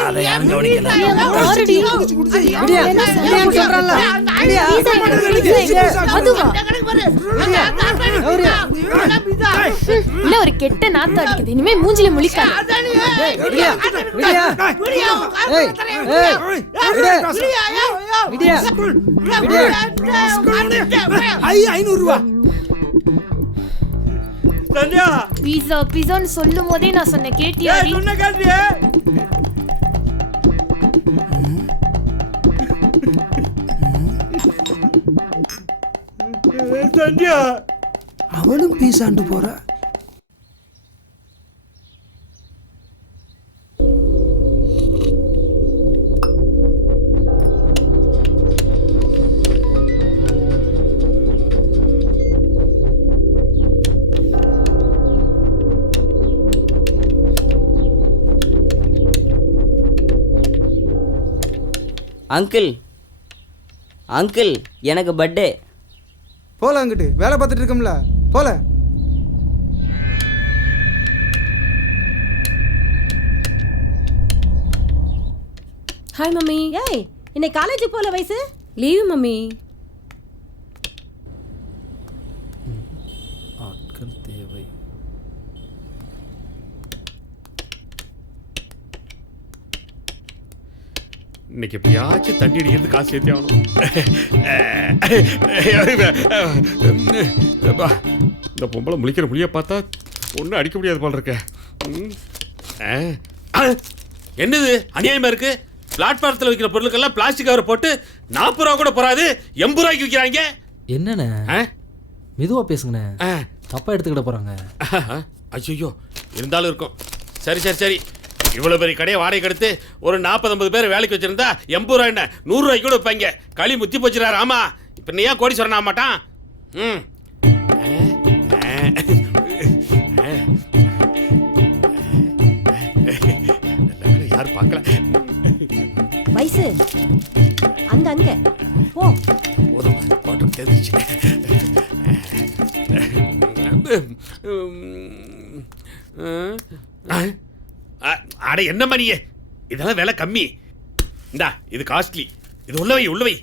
அதை யாரும் கவனிக்கல. இல்ல ஒரு கெட்ட நாத்தம் அடிக்குது. இனிமே மூஞ்சில முழிக்காத. 500 ரூபா. சந்தியா பீஸா பீஸான்னு சொல்லும் போதே நான் சொன்னேன், கேட்டியா? சொன்ன கேட்டியே. சந்தியா அவளும் பீஸாண்டு போறா. அங்கிள் அங்கிள் எனக்கு பர்த்டே. போல அங்கிட்டு வேலை பார்த்துட்டு இருக்கோம்ல, போல. Hi mummy. ஏய் இன்னைக்கு காலேஜ் போல வயசு? Leave mummy. ஆட்கள் தேவை. இன்னைக்கு எப்படியாச்சும் தண்ணி அடிக்கிறது காசு சேர்த்தே ஆகணும். இந்த பொம்பளை முழிக்கிற முடிய பார்த்தா ஒன்றும் அடிக்க முடியாது போல இருக்க. என்னது அநியாயமா இருக்கு? பிளாட்ஃபாரத்தில் வைக்கிற பொருளுக்கெல்லாம் பிளாஸ்டிக் கவர் போட்டு 40 ரூபா கூட போறாது, 80 ரூபாய்க்கு விற்கிறாங்க. என்னண்ணே மெதுவா பேசுங்கண்ணே, தப்பா எடுத்துக்கிட போறாங்க. ஐயோ இருந்தாலும் இருக்கும். சரி சரி சரி, இவ்வளவு பெரிய கடையை வாடகை எடுத்து ஒரு 40-50 பேர் வேலைக்கு வச்சிருந்தா 80 ரூபாய் என்ன 100 ரூபாய்க்கு கூட வைப்பாங்க. களி முத்தி போச்சுறாரு. ஆமா, இப்ப நீ ஏன் கோடி சொன்ன மாட்டான்? யாரும் பார்க்கல. வயசு அங்க அங்க போ. போட்டு தெரிஞ்சிச்சு. அட என்ன மணியே, இதெல்லாம் விலை கம்மி. இந்தா இது காஸ்ட்லி, இது உள்ளவை உள்ளவை.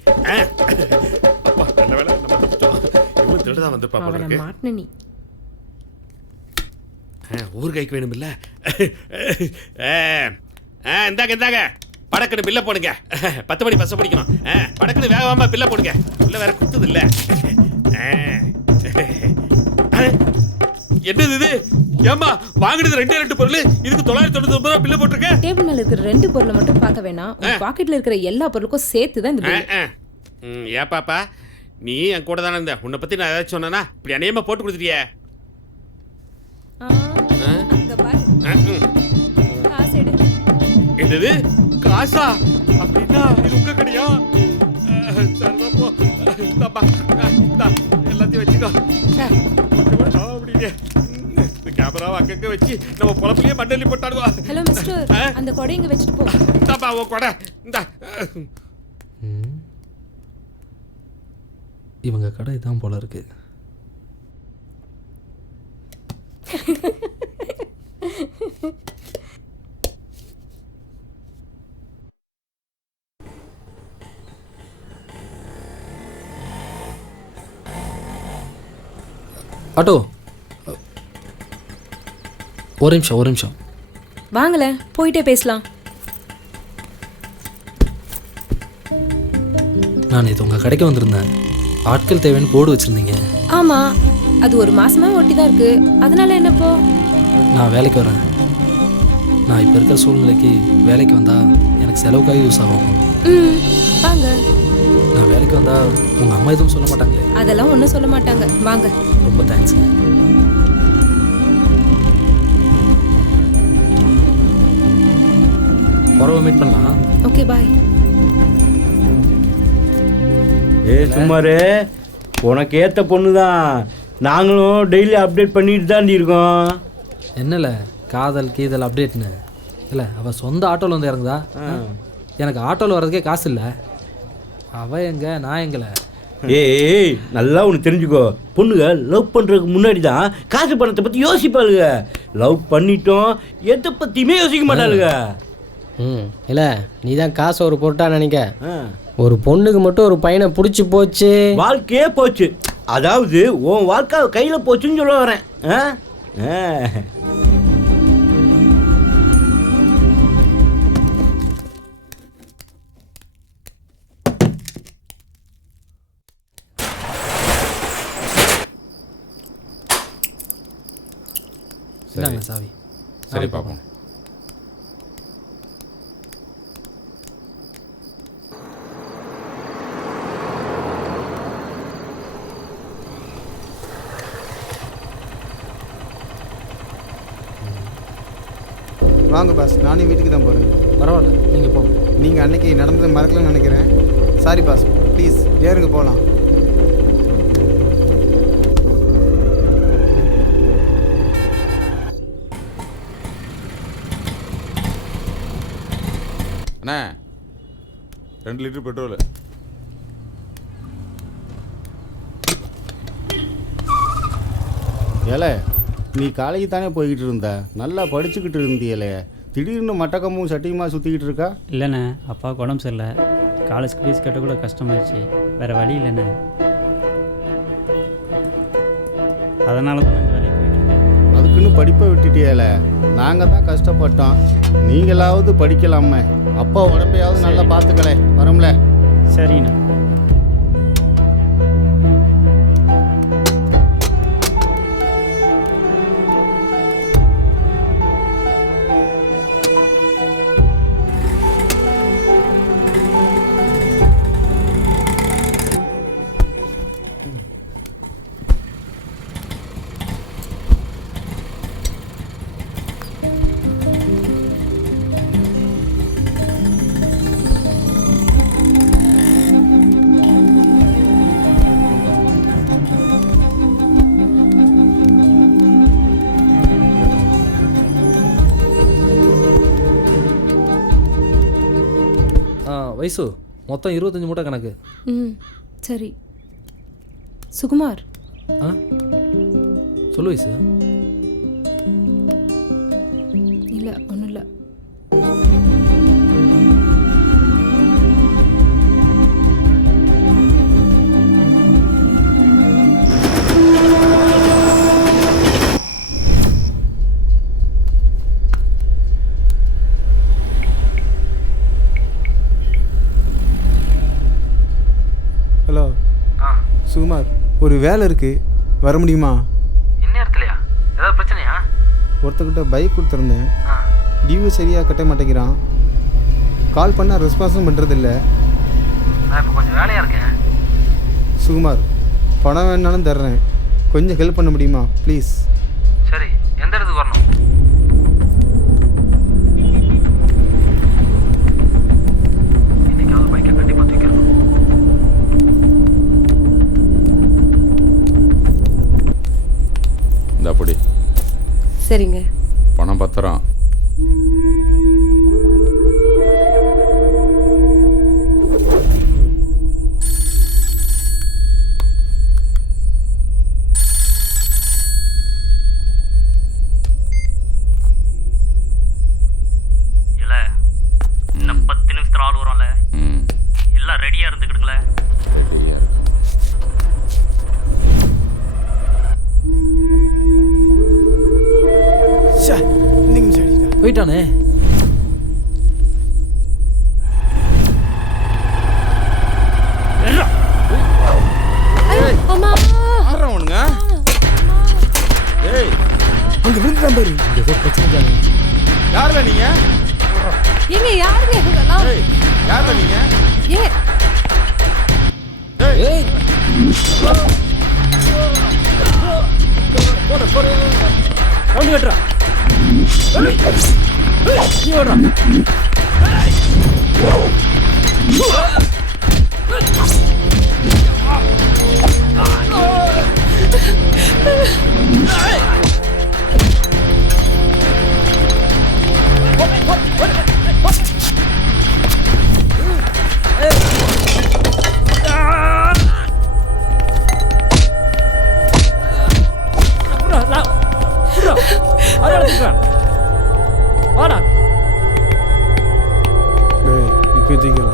அப்பா நல்ல வேலை நம்ம தப்பிச்சோம். இவ்வளவு திருடதான் வந்திருப்பா போல இருக்கு. மாட்டின நீ. ஊறுகாய்க்கு வேணும் இல்ல? இந்தாங்க இந்தாங்க, படக்குன்னு பில்ல போடுங்க. 10 மணி பஸ் பிடிக்கணும். படக்குன்னு வேகமா பில்ல போடுங்க. உள்ள வேற குத்துது இல்ல. என்னது இது? ஏமா வாங்குனது 2 பொருள், இதுக்கு 999 ரூபாய் பில்ல போட்டுருக்க. டேபிள் மேல இருக்கிற 2 பொருளை மட்டும் பார்க்க வேணாம், உங்க பாக்கெட்ல இருக்கிற எல்லா பொருளுக்கும் சேர்த்து தான் இந்த பில். ஏன் பாப்பா, நீ என் கூட தானே இருந்த, உன்னை பத்தி நான் ஏதாச்சும் சொன்னா இப்படி அநியமா போட்டு கொடுத்துட்டியே. அங்க பாரு, காசு எடு. என்னது காசா? அப்படின்னா இது உங்க கடையா? சரிதான் போ. இந்தாப்பா, இந்தா, எல்லாத்தையும் வச்சுக்கோ. ச்சே, கொஞ்சம் சாப்பிடுங்க. இந்த கேமராவை அங்கங்க வச்சு நம்ம பொழப்புலயே மண்ணெல்லி போட்டாடுவா. ஹலோ மிஸ்டர், அந்த கொடை இங்க வச்சுட்டு போ. இந்தாப்பா உன் கொடை. இந்தா. இவங்க கடை தான் போல இருக்கு. ஆட்டோ, ஒரு நிமிஷம். வாங்கல, போயிட்டே பேசலாம். நான் இது உங்கள் கடைக்கு வந்திருந்தேன். ஆட்கள் தேவைன்னு போர்டு வச்சுருந்தீங்க. ஆமா, அது ஒரு மாசமா ஒட்டி தான் இருக்கு. அதனால என்னப்போ? நான் வேலைக்கு வரேன். நான் இப்போ இருக்கிற சூழ்நிலைக்கு வேலைக்கு வந்தால் எனக்கு செலவுக்காக யூஸ் ஆகும். வாங்க. நான் வேலைக்கு வந்தால் உங்கள் அம்மா எதுவும் சொல்ல மாட்டாங்களே? அதெல்லாம் ஒன்றும் சொல்ல மாட்டாங்க. வாங்க. ரொம்ப தேங்க்ஸ். பரவ மீட் பண்ணலாம். ஓகே, பாய். சுமாரு உனக்கு ஏற்ற பொண்ணு தான். நாங்களும் டெய்லி அப்டேட் பண்ணிட்டு தான் இருக்கோம். என்னல காதல் கீதல் அப்டேட்னு இல்லை, அவள் சொந்த ஆட்டோவில் வந்து இறங்குதா? எனக்கு ஆட்டோவில் வர்றதுக்கே காசு இல்லை. அவள் எங்க, நான் எங்களை. ஏய், நல்லா ஒன்று தெரிஞ்சுக்கோ. பொண்ணுங்க லவ் பண்ணுறதுக்கு முன்னாடி தான் காசு பணத்தை பற்றி யோசிப்பாளுங்க. லவ் பண்ணிட்டோம் எதை பற்றியுமே யோசிக்க மாட்டாளுங்க. இல்லை, நீ தான் காசு ஒரு பொருட்டா நினைக்க. ஒரு பொண்ணுக்கு மட்டும் ஒரு பையனை பிடிச்சி போச்சு, வாழ்க்கையே போச்சு. அதாவது உன் வாழ்க்கை கையில் போச்சுன்னு சொல்ல வரேன். இந்தாங்க சாவி. சரி பார்ப்போம். வாங்க பாஸ், நானே வீட்டுக்கு தான் போகிறேன். பரவாயில்ல, நீங்கள் போங்க. நீங்கள் அன்னைக்கு நடந்தது மறக்கலன்னு நினைக்கிறேன். சாரி பாஸ், ப்ளீஸ் ஏறுங்க போகலாம். அண்ணா 2 லிட்டர் பெட்ரோல். ஏலே, நீ காலேஜ் தானே போய்கிட்டு இருந்த, நல்லா படிச்சுக்கிட்டு இருந்தியலே, திடீர்னு மட்டக்கமும் சட்டியுமா சுற்றிக்கிட்டு இருக்கா? இல்லைண்ணே, அப்பாவுக்கு உடம்பு சரியில்லை. காலேஜ் ஃபீஸ் கட்ட கூட கஷ்டமாயிடுச்சு. வேறு வழி இல்லைண்ணே. அதனால தான் இந்த வேலைக்கு போயிட்டு. அதுக்குன்னு படிப்பை விட்டுட்டியலே, நாங்கள் தான் கஷ்டப்பட்டோம். நீங்களாவது படிக்கலாமே. அப்பா உடம்பையாவது நல்லா பார்த்துக்கலே. வரோம்ல. சரிண்ணா. வயசு மொத்தம் 25 மூட்டை கணக்கு. சரி. சுகுமார், சொல்லு வயசு. இல்லை, ஒன்றும் இல்லை. ஹலோ சுகுமார், ஒரு வேலை இருக்குது, வர முடியுமா? இந்நேரத்துலையா? ஏதாவது பிரச்சனையா? ஒருத்தக்கிட்ட பைக் கொடுத்துருந்தேன், டியூ சரியாக கட்ட மாட்டேங்கிறான். கால் பண்ணால் ரெஸ்பான்ஸும் பண்ணுறதில்ல. நான் இப்போ கொஞ்சம் வேலையாக இருக்கேன். சுகுமார், பணம் வேணாலும் தர்றேன், கொஞ்சம் ஹெல்ப் பண்ண முடியுமா ப்ளீஸ்? சரி, எந்த இடத்துக்கு வரணும்? பத்திரம். இன்னும் 10 நிமிஷத்துல ஆள் வரும்ல. எல்லாம் ரெடியா இருந்துக்கிடுங்களேன். போயிட்டானே. ஆடுறவனுங்க. ஏய் அங்க விழுந்துட்டான் பாரு. ஏதோ பிரச்சனை தானே. யாருல நீங்க? ஏங்க யாருங்க இவங்கெல்லாம்? யாருல நீங்க? ஏ ஏய் போடு ரவுண்ட் கட்றா. நீ ஓடுறா.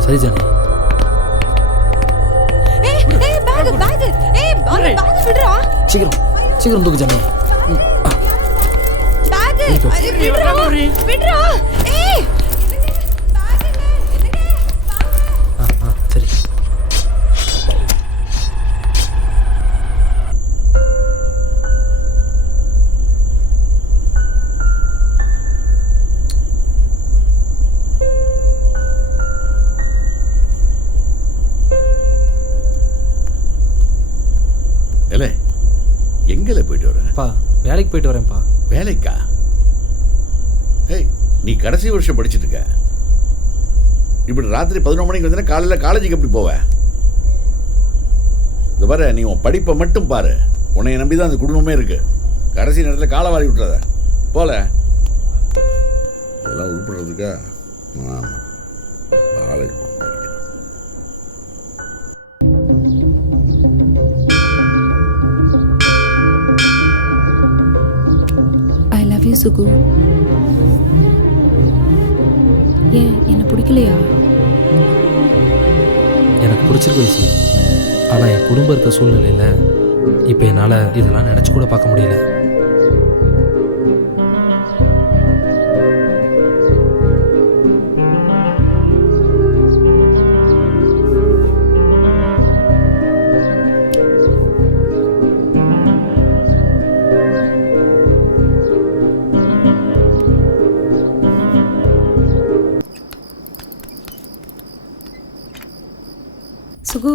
சரி ஜானி. சீக்கிரம் சீக்கிரம் தூக்கு ஜானி. சரி. இல்லை எங்கே போயிட்டு வரேன்ப்பா? வேலைக்கு போயிட்டு வரேன்ப்பா. வேலைக்கா? ஏய், நீ கடைசி வருஷம் படிச்சுட்டு இருக்க. இப்படி ராத்திரி 11 மணிக்கு வந்தீங்கன்னா காலையில் காலேஜுக்கு எப்படி போவ? இந்த பாரு, நீ உன் படிப்பை மட்டும் பாரு. உன்னை நம்பி தான் அந்த குடும்பமே இருக்கு. கடைசி நேரத்தில் காலை வாரி விட்டுறத போல. இதெல்லாம் உள்படுறதுக்கா? ஆமாம், காலேஜ் போகணும். I love you Sugu. ஏன் என்ன பிடிக்கலையா? எனக்கு பிடிச்சிருக்கு வயசு. ஆனால் என் குடும்பம் இருக்க சூழ்நிலையில் இப்போ என்னால் இதெல்லாம் நினச்சி கூட பார்க்க முடியல. சுகு,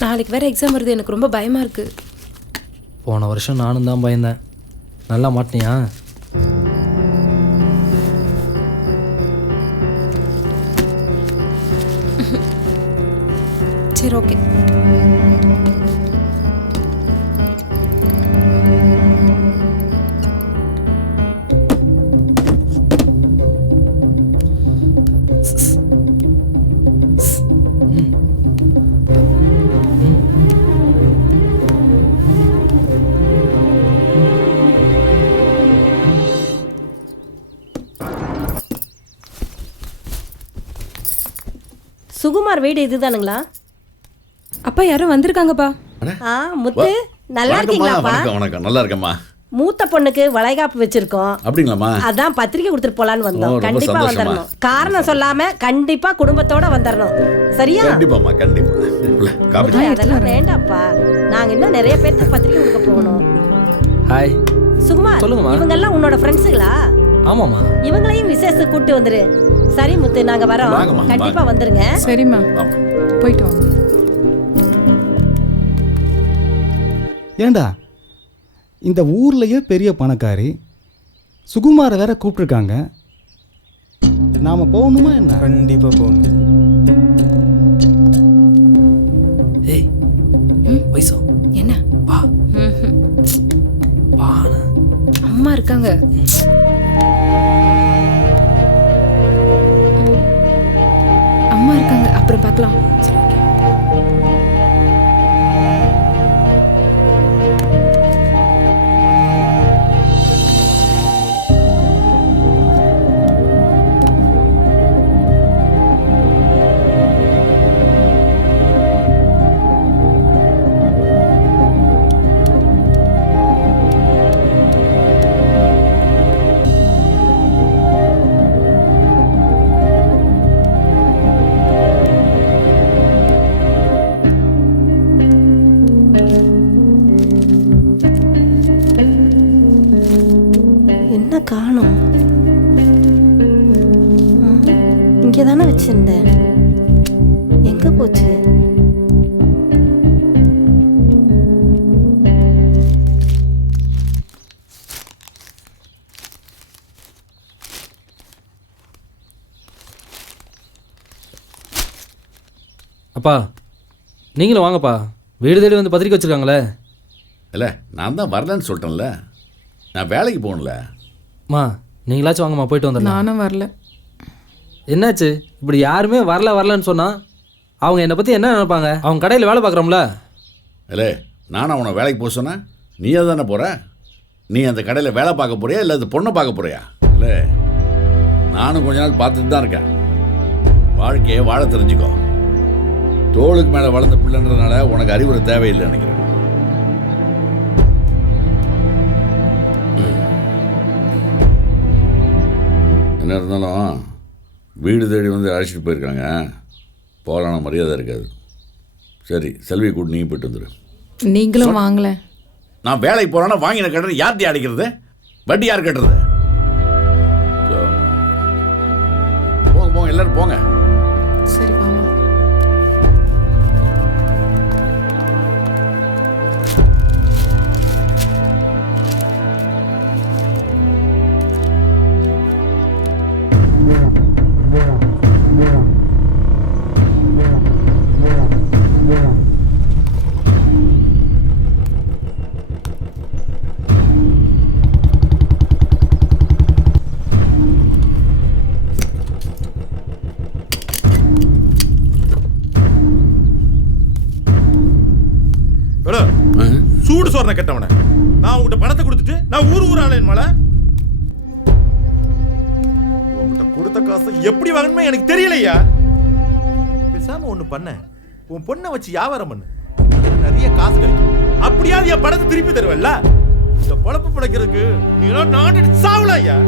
நாளைக்கு வேற எக்ஸாம் வருது. எனக்கு ரொம்ப பயமா இருக்கு. போன வருஷம் நானும் தான் பயந்தேன். நல்லா மாட்டினியா? சரி, ஓகே. சுகுமார் வீடு இதுதானுங்களா? அப்பா யாரும் வந்திருக்காங்கப்பா. முத்து, நல்லா இருக்கீங்களாப்பா? வணக்கம் வணக்கம், நல்லா இருக்கேம்மா. மூத்த பொண்ணுக்கு வளைகாப்பு வச்சிருக்கோம். அப்படிங்களாம்மா? அதான் பத்திரிக்கை கொடுத்துட்டு போலான்னு வந்தோம். ரொம்ப கண்டிப்பா சந்தோஷமா. வந்துடணும். காரணம் சொல்லாம கண்டிப்பா குடும்பத்தோட வந்துடணும். சரியா? கண்டிப்பாம்மா, கண்டிப்பா. முத்து, அதெல்லாம் வேண்டாம்ப்பா. நாங்க இன்னும் நிறைய பேருக்கு பத்திரிக்கை கொடுக்க போகணும். ஹாய் சுகுமார், சொல்லுங்கம்மா. இவங்க எல்லாம் உன்னோட ஃப்ரெண்ட்ஸுங்களா? ஆமாம்மா. இவங்களையும் விசேஷத்துக்கு கூப்பிட்டு வந்துரு. சரி முத்து, நாங்க வரோம். வாங்கம்மா, கண்டிப்பா வாங்க. வந்துருங்க. சரிம்மா, போயிட்டு வாங்க. ஏண்டா இந்த ஊர்லயே பெரிய பணக்காரி சுகுமாரை வேற கூப்பிட்டுருக்காங்க. நாம போகணுமா என்ன? கண்டிப்பா போகணும். ஏய் வயசு என்ன? வா. ம்ஹும். வாண்ணா. அம்மா இருக்காங்க. பார்க்கலாம். என்ன காணோம்? இங்கே தானே வச்சிருந்தேன். எங்க போச்சு? அப்பா நீங்களும் வாங்கப்பா. வீடு தேடி வந்து பத்திரிக்கை வச்சுருக்காங்களே. இல்லை நான் தான் வரலன்னு சொல்லிட்டேன்ல, நான் வேலைக்கு போகணும்ல. மா நீங்களாச்சும் வாங்கம்மா, போயிட்டு வந்துடலாம். நானும் வரல. என்னாச்சு இப்படி யாருமே வரலன்னு சொன்னால் அவங்க என்னை பற்றி என்ன நினைப்பாங்க? அவங்க கடையில் வேலை பார்க்குறோம்ல. இல்லை நானும் அவனை வேலைக்கு போக சொன்னேன், நீயே தானே போகிற. நீ அந்த கடையில் வேலை பார்க்க போறியா இல்லை அந்த பொண்ணை பார்க்க போறியா? இல்லை நானும் கொஞ்ச நாள் பார்த்துட்டு தான் இருக்கேன். வாழ்க்கையை வாழ தெரிஞ்சுக்கோ. தோளுக்கு மேலே வளர்ந்த பிள்ளைன்றதுனால உனக்கு அறிவுரை தேவையில்லை நினைக்கிறேன். என்ன இருந்தாலும் வீடு தேடி வந்து அழைச்சிட்டு போயிருக்காங்க, போகலான மரியாதை இருக்காது. சரி செல்வியை கூட்டு நீ போயிட்டு வந்துடு. நீங்களும் வாங்கல. நான் வேலைக்கு போகிறேன்னா வாங்கின கட்டுறது யார்த்தி அடைக்கிறது? வட்டி யார் கட்டுறது? போங்க போங்க எல்லாரும் போங்க. சரி வாங்க. சூடு சோறனை கெட்டவன நான் உங்ககிட்ட பணத்தை கொடுத்துட்டு நான் ஊர் ஆளேன் மலை. உங்ககிட்ட கொடுத்த காசை எப்படி வாங்கணுமே எனக்கு தெரியலையா. பேசாம ஒண்ணு பண்ண, உன் பொண்ணை வச்சு வியாபாரம் பண்ணு, நிறைய காசு கிடைக்கும். அப்படியாவது என் பணத்தை திருப்பி தருவல்ல. இந்த பொழப்பு பிழைக்கிறதுக்கு நீ நாட்டு சாவல ஐயா.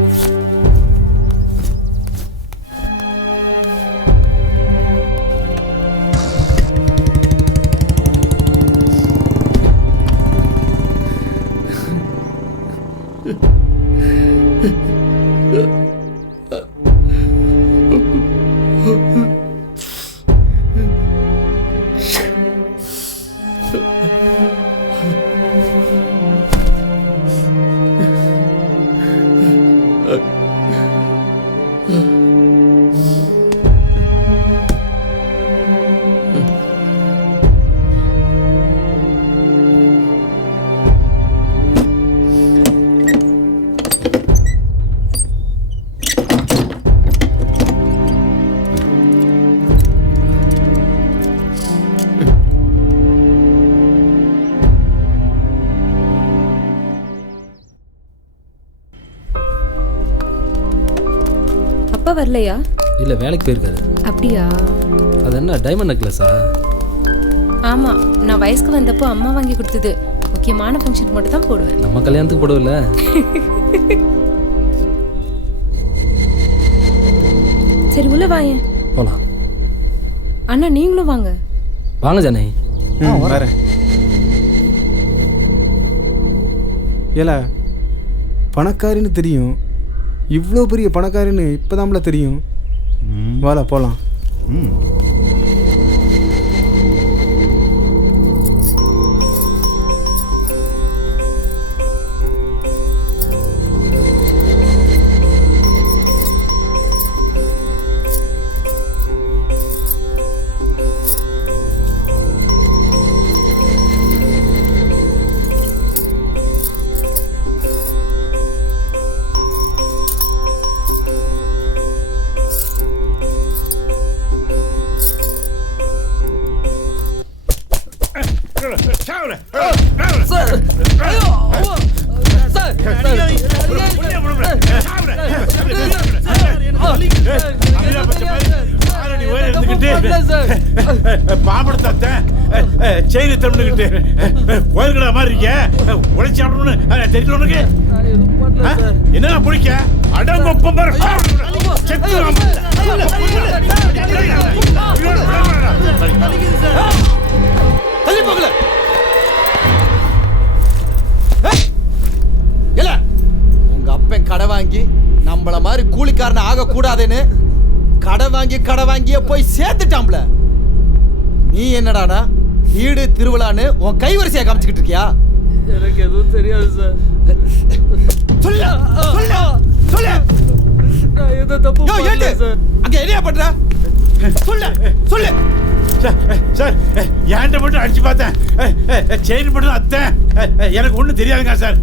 அப்பா வரலையா? இல்லை வேலைக்கு போயிருக்காரு. அப்படியா? அது என்ன டைமண்ட் நெக்லஸா? ஆமாம், நான் வயசுக்கு வந்தப்போ அம்மா வாங்கி கொடுத்தது. முக்கியமான ஃபங்க்ஷனுக்கு மட்டும் தான் போடுவேன். நம்ம கல்யாணத்துக்கு போடுவில்ல? சரி உள்ள வாங்க போகலாம். அண்ணா நீங்களும் வாங்க. வாங்க ஜானே. வரேன். ஏல பணக்காரின்னு தெரியும், இவ்வளோ பெரிய பணக்காரின்னு இப்போதாம்ல தெரியும். வாடா போகலாம். பாம்படத்த செயின் தம்பிக்கிட்டு கோயில்கடா மாதிரி இருக்க உழைச்சி ஆடணும்னு தெரியல உனக்கு என்ன பிடிக்க அடங்கொப்பம் தள்ளி போகல உங்க அப்பன் கடை வாங்கி நம்மள மாதிரி கூலிக்காரன் ஆக கூடாதுன்னு கடை வாங்கிய போய் சேர்த்துட்டாம்ல. நீ என்னடானா வீடு திருவிழான்னு உன் கைவரிசையா காமிச்சுக்கிட்டு இருக்கியா? எனக்கு எதுவும் தெரியாது சார். சொல்ல சொல்ல சொல்ல நான் எதை தப்பு பண்ணல சார். அங்க என்ன பண்ற? சொல்ல சொல்ல சார் ஏன்ட்ட மட்டும் அடிச்சு பார்த்தேன். செயின் மட்டும் அத்தேன். எனக்கு ஒன்றும் தெரியாதுங்க சார்.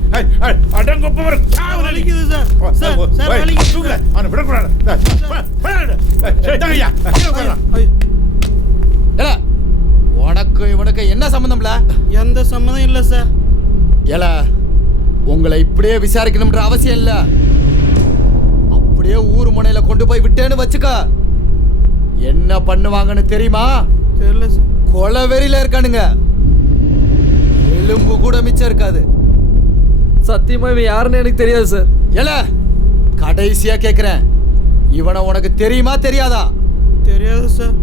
அடங்கொப்பவர் வலிக்குது சார். சார் வலிக்குது. அவனை விடக்கூடாது. உனக்கு இவனுக்கு என்ன சம்பந்தம்ல? எந்த சம்மந்தம் இல்லை சார். ஏல உங்களை இப்படியே விசாரிக்கணும்ன்ற அவசியம் இல்ல. அப்படியே ஊர் முனையில கொண்டு போய் விட்டேன்னு வச்சுக்க என்ன பண்ணுவாங்கன்னு தெரியுமா? தெரியல சார். கொலை வெறியில இருக்கானுங்க. எலும்பு கூட மிச்சம் இருக்காது. சத்தியமா இவன் யாருன்னு எனக்கு தெரியாது சார். ஏல கடைசியா கேக்குறேன், இவனை உனக்கு தெரியுமா தெரியாதா? தெரியாது சார்.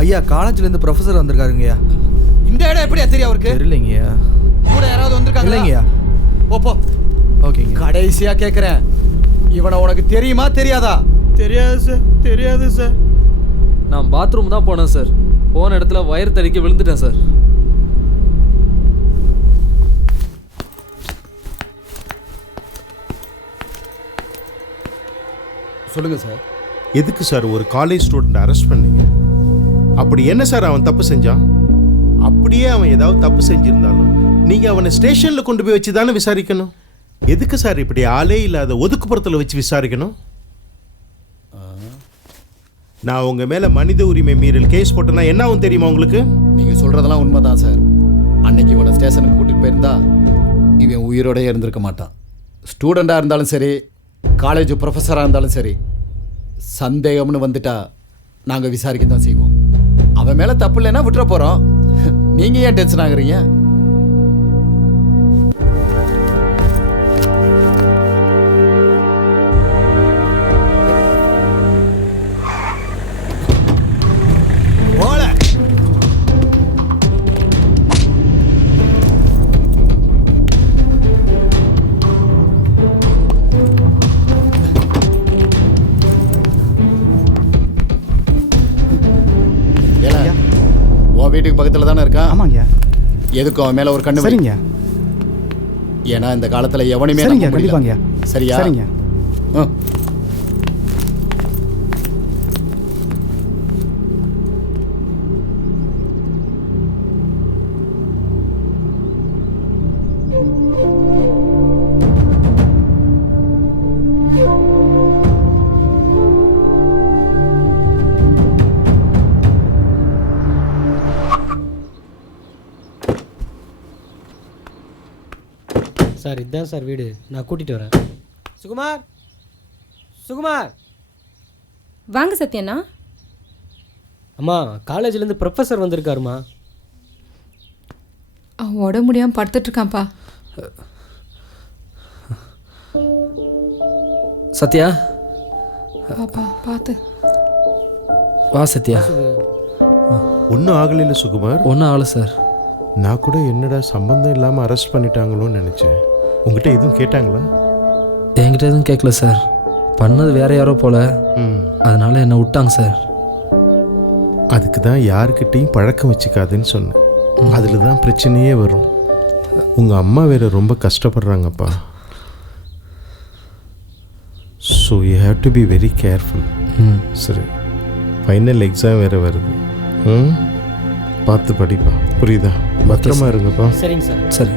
ஐயா காலேஜ்ல இருந்து ப்ரொஃபசர் வந்திருக்காருங்கய்யா. இந்த இடம் எப்படியா தெரியும் அவருக்கு? தெரியலங்கய்யா. கூட யாராவது வந்திருக்காங்க? இல்லைங்கய்யா. போ ஓகேங்க. கடைசியா கேக்குறேன், இவனை உனக்கு தெரியுமா தெரியாதா? தெரியாது சார். தெரியாது சார். நான் பாத்ரூம் தான் போனேன் சார். போன இடத்துல வயர் தடிக்க விழுந்துட்டேன் சார். சொல்லுங்க சார். எதுக்கு சார் ஒரு காலேஜ் ஸ்டூடெண்ட் அரெஸ்ட் பண்ணீங்க? அப்படி என்ன சார் அவன் தப்பு செஞ்சான்? அப்படியே அவன் ஏதாவது தப்பு செஞ்சிருந்தாலும் நீங்க அவனை ஸ்டேஷன்ல கொண்டு போய் வச்சு தானே விசாரிக்கணும். எதுக்கு சார் இப்படி ஆளே இல்லாத ஒதுக்குப்புறத்தில் வச்சு விசாரிக்கணும்? நான் உங்க மேல மனித உரிமை மீறல் கேஸ் போட்டேன்னா என்ன ஆகும் தெரியுமா உங்களுக்கு? நீங்க சொல்றதெல்லாம் உண்மைதான் சார். அன்னைக்கு இவனை ஸ்டேஷனுக்கு கூட்டிட்டு போயிருந்தா இவன் உயிரோடய இருந்திருக்க மாட்டான். ஸ்டூடெண்டா இருந்தாலும் சரி, காலேஜ் ப்ரொஃபஸராக இருந்தாலும் சரி, சந்தேகம்னு வந்துட்டா நாங்கள் விசாரிக்க தான் செய்வோம். அவன் மேலே தப்பு இல்லைன்னா விட்டுற போகிறோம். நீங்கள் ஏன் டென்ஷன் ஆகுறீங்க? வீட்டுக்கு பக்கத்தில் தானே இருக்கான்? ஆமாங்க. எதுக்கும் அவன் மேலே ஒரு கண்ணு. சரிங்க. ஏன்னா இந்த காலத்தில் எவனுமே கண்டிப்பாங்க. சரியா? சரிங்க. சார் இதுதான் சார் வீடு. நான் கூட்டிகிட்டு வரேன். சுகுமார், சுகுமார். வாங்க சத்யண்ணா. அம்மா காலேஜ்லேருந்து ப்ரொஃபஸர் வந்திருக்காருமா. அவன் உடம்பு முடியாமல் படுத்துட்ருக்கான்ப்பா. சத்யா பாப்பா பார்த்து வா. சத்யா ஒன்றும் ஆகலைல்ல சுகுமார்? ஒன்றும் ஆகலை சார். நான் கூட என்னடா சம்பந்தம் இல்லாமல் அரெஸ்ட் பண்ணிட்டாங்களோன்னு நினச்சேன். உங்ககிட்ட எதுவும் கேட்டாங்களா? என்கிட்ட எதுவும் கேட்கல சார். பண்ணது வேற யாரோ போல, அதனால என்னை விட்டாங்க சார். அதுக்கு தான் யாருக்கிட்டையும் பழக்கம் வச்சுக்காதுன்னு சொன்னேன். அதில் தான் பிரச்சனையே வரும். உங்கள் அம்மா வேற ரொம்ப கஷ்டப்படுறாங்கப்பா. So you have to be very careful. சரி, ஃபைனல் எக்ஸாம் வேறு வருது. பார்த்து படிப்பா, புரியுதா? பத்திரமா இருங்கப்பா. சரிங்க சார். சரி.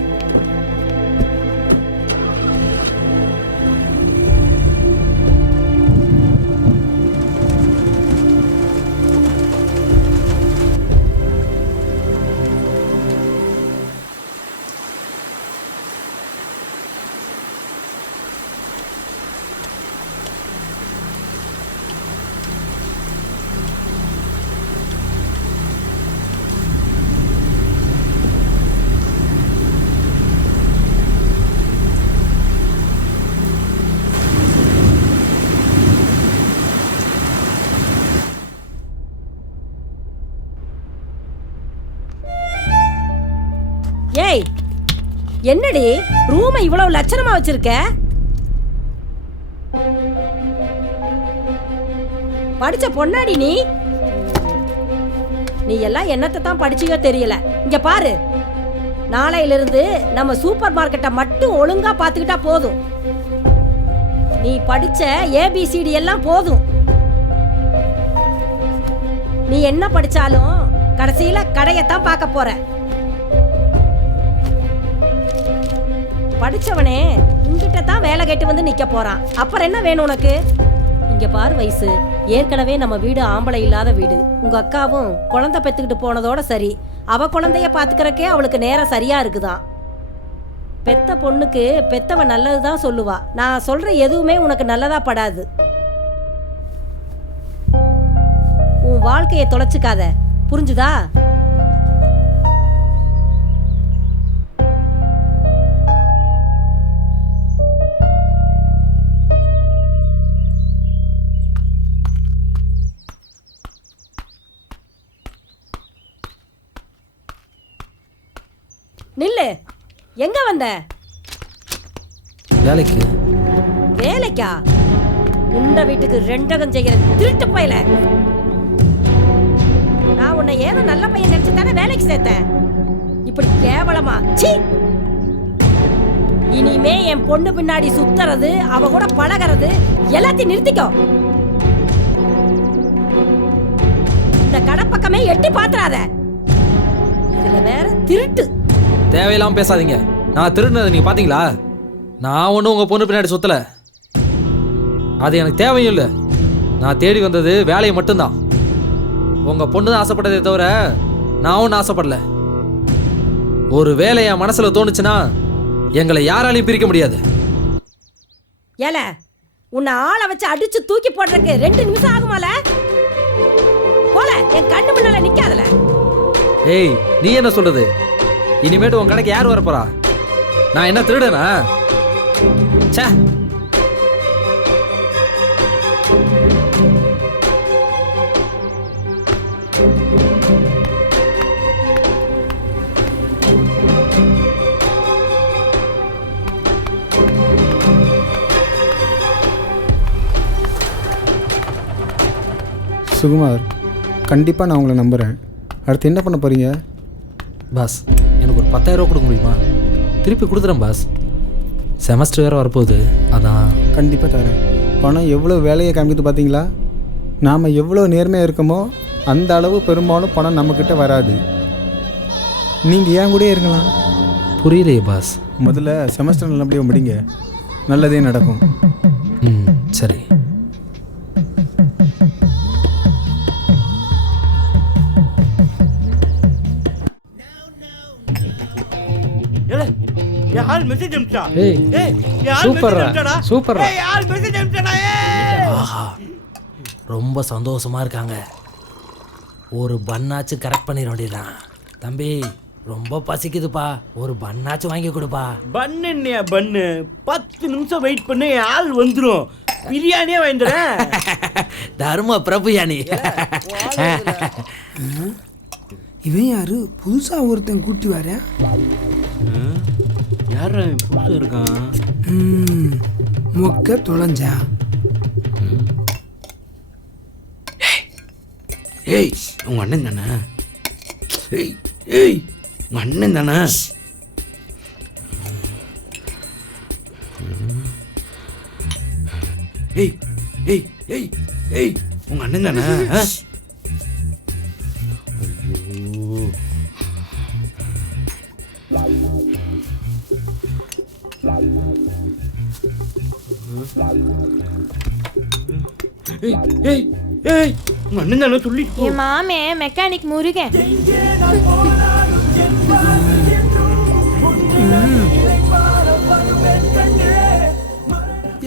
ஏய் என்னடி ரூமை இவ்வளவு லட்சணமா வச்சிருக்க? படிச்ச பொண்ணாடி நீ எல்லாம் என்னத்தை தான் படிச்சியோ தெரியல. இங்க பாரு, நாளையிலிருந்து நம்ம சூப்பர் மார்க்கெட்டை மட்டும் ஒழுங்கா பாத்துக்கிட்டா போதும். நீ படிச்ச ABCD எல்லாம் போதும். நீ என்ன படிச்சாலும் கடைசியில கடையத்தான் பார்க்க போற. படிச்சவனே உங்ககிட்ட தான் வேலை கேட்டு வந்து நிக்க போறான். அப்புறம் என்ன வேணும் உனக்கு? இங்க பாரு வயசு, ஏற்கனவே நம்ம வீடு ஆம்பளை இல்லாத வீடு. உங்க அக்காவும் குழந்தை பெத்துக்கிட்டு போனதோட சரி, அவ குழந்தைய பாத்துக்கிறக்கே அவளுக்கு நேரம் சரியா இருக்குதான். பெத்த பொண்ணுக்கு பெத்தவ நல்லதுதான் சொல்லுவா. நான் சொல்ற எதுவுமே உனக்கு நல்லதா படாது. உன் வாழ்க்கையை தொலைச்சுக்காத, புரிஞ்சுதா? நில்லு. எங்க வந்த? வேலைக்கு. வேலைக்கா? உண்ட வீட்டுக்கு ரெண்டகம் செய்கிற திருட்டு பையல. நான் உன்னை ஏதோ நல்ல பையன் நினைச்சு தானே வேலைக்கு சேர்த்தேன். இப்படி கேவலமா? சீ! இனிமே என் பொண்ணு பின்னாடி சுத்துறது, அவ கூட பழகிறது எல்லாத்தையும் நிறுத்திக்கோ. இந்த கடை பக்கமே எட்டி பாத்துறாத. இதுல வேற திருட்டு. தேவையில்லாம பேசாதீங்க. நான் திருடுனதை நீங்க பாத்தீங்களா? நான் ஒன்றும் உங்க பொண்ணு பின்னாடி சுத்தல. அது எனக்கு தேவையும் இல்லை. நான் தேடி வந்தது வேலையை மட்டும்தான். உங்க பொண்ணு தான் ஆசைப்பட்டதே தவிர நான் ஒன்றும் ஆசைப்படல. ஒரு வேலை என் மனசுல தோணுச்சுன்னா எங்களை யாராலையும் பிரிக்க முடியாது. ஏல, உன்னை ஆளை வச்சு அடிச்சு தூக்கி போடுறதுக்கு 2 நிமிஷம் ஆகுமால? போல, என் கண்ணு முன்னால நிக்காதல. ஏய், நீ என்ன சொல்றது? இனிமேட்டு உன் கடைக்கு யார் வரப்போறா? நான் என்ன திருடனா? ச்சே. சுகுமார், கண்டிப்பாக நான் உங்களை நம்புகிறேன். அடுத்து என்ன பண்ண போகிறீங்க? பாஸ், எனக்கு ஒரு 10,000 ரூபா கொடுக்க முடியுமா? திருப்பி கொடுத்துறேன் பாஸ். செமஸ்டர் வேறு வரப்போகுது, அதான். கண்டிப்பாக தரேன். பணம் எவ்வளோ வேலையை காமிக்குது பார்த்தீங்களா? நாம் எவ்வளோ நேர்மையாக இருக்கோமோ அந்த அளவு பெரும்பாலும் பணம் நம்மக்கிட்ட வராது. நீங்கள் ஏன் கூட இருக்கலாம். புரியலையே பாஸ். முதல்ல செமஸ்டர் நல்லபடியாக முடிங்க, நல்லதே நடக்கும். சரி. யார் மெசேஜ் அனுப்பிச்சா? ஏய், சூப்பர்ரா, சூப்பர்ரா. யார் மெசேஜ் அனுப்பிச்சா? ஆஹா, ரொம்ப சந்தோஷமா இருக்காங்க. ஒரு பன்னாச்சு கரெக்ட் பண்ணிட வேண்டியதான். தம்பி, ரொம்ப பசிக்குதுப்பா, ஒரு பன்னாச்சு வாங்கி கொடுப்பா. பன்னு என்னையா பன்னு? 10 நிமிஷம் வெயிட் பண்ணு, ஆள் வந்துடும். பிரியாணியே வாங்கிடுறேன். தர்ம பிரபுயானி. இவன் யாரு? புதுசா ஒருத்தன் கூட்டி வர. யார் புதுசா இருக்கான்? மொக்க தொலைஞ்சா. ஏய், உங்க அண்ணன் தானே? ஏய் ஏய், உங்க அண்ணன் தானே? ஏய் ஏய் ஏய் ஏய், உங்க அண்ணன் தானே? ஏய் ஏய் ஏய், உங்க அண்ணன் தானே சொல்லி. என் மாமே மெக்கானிக் முருகன்.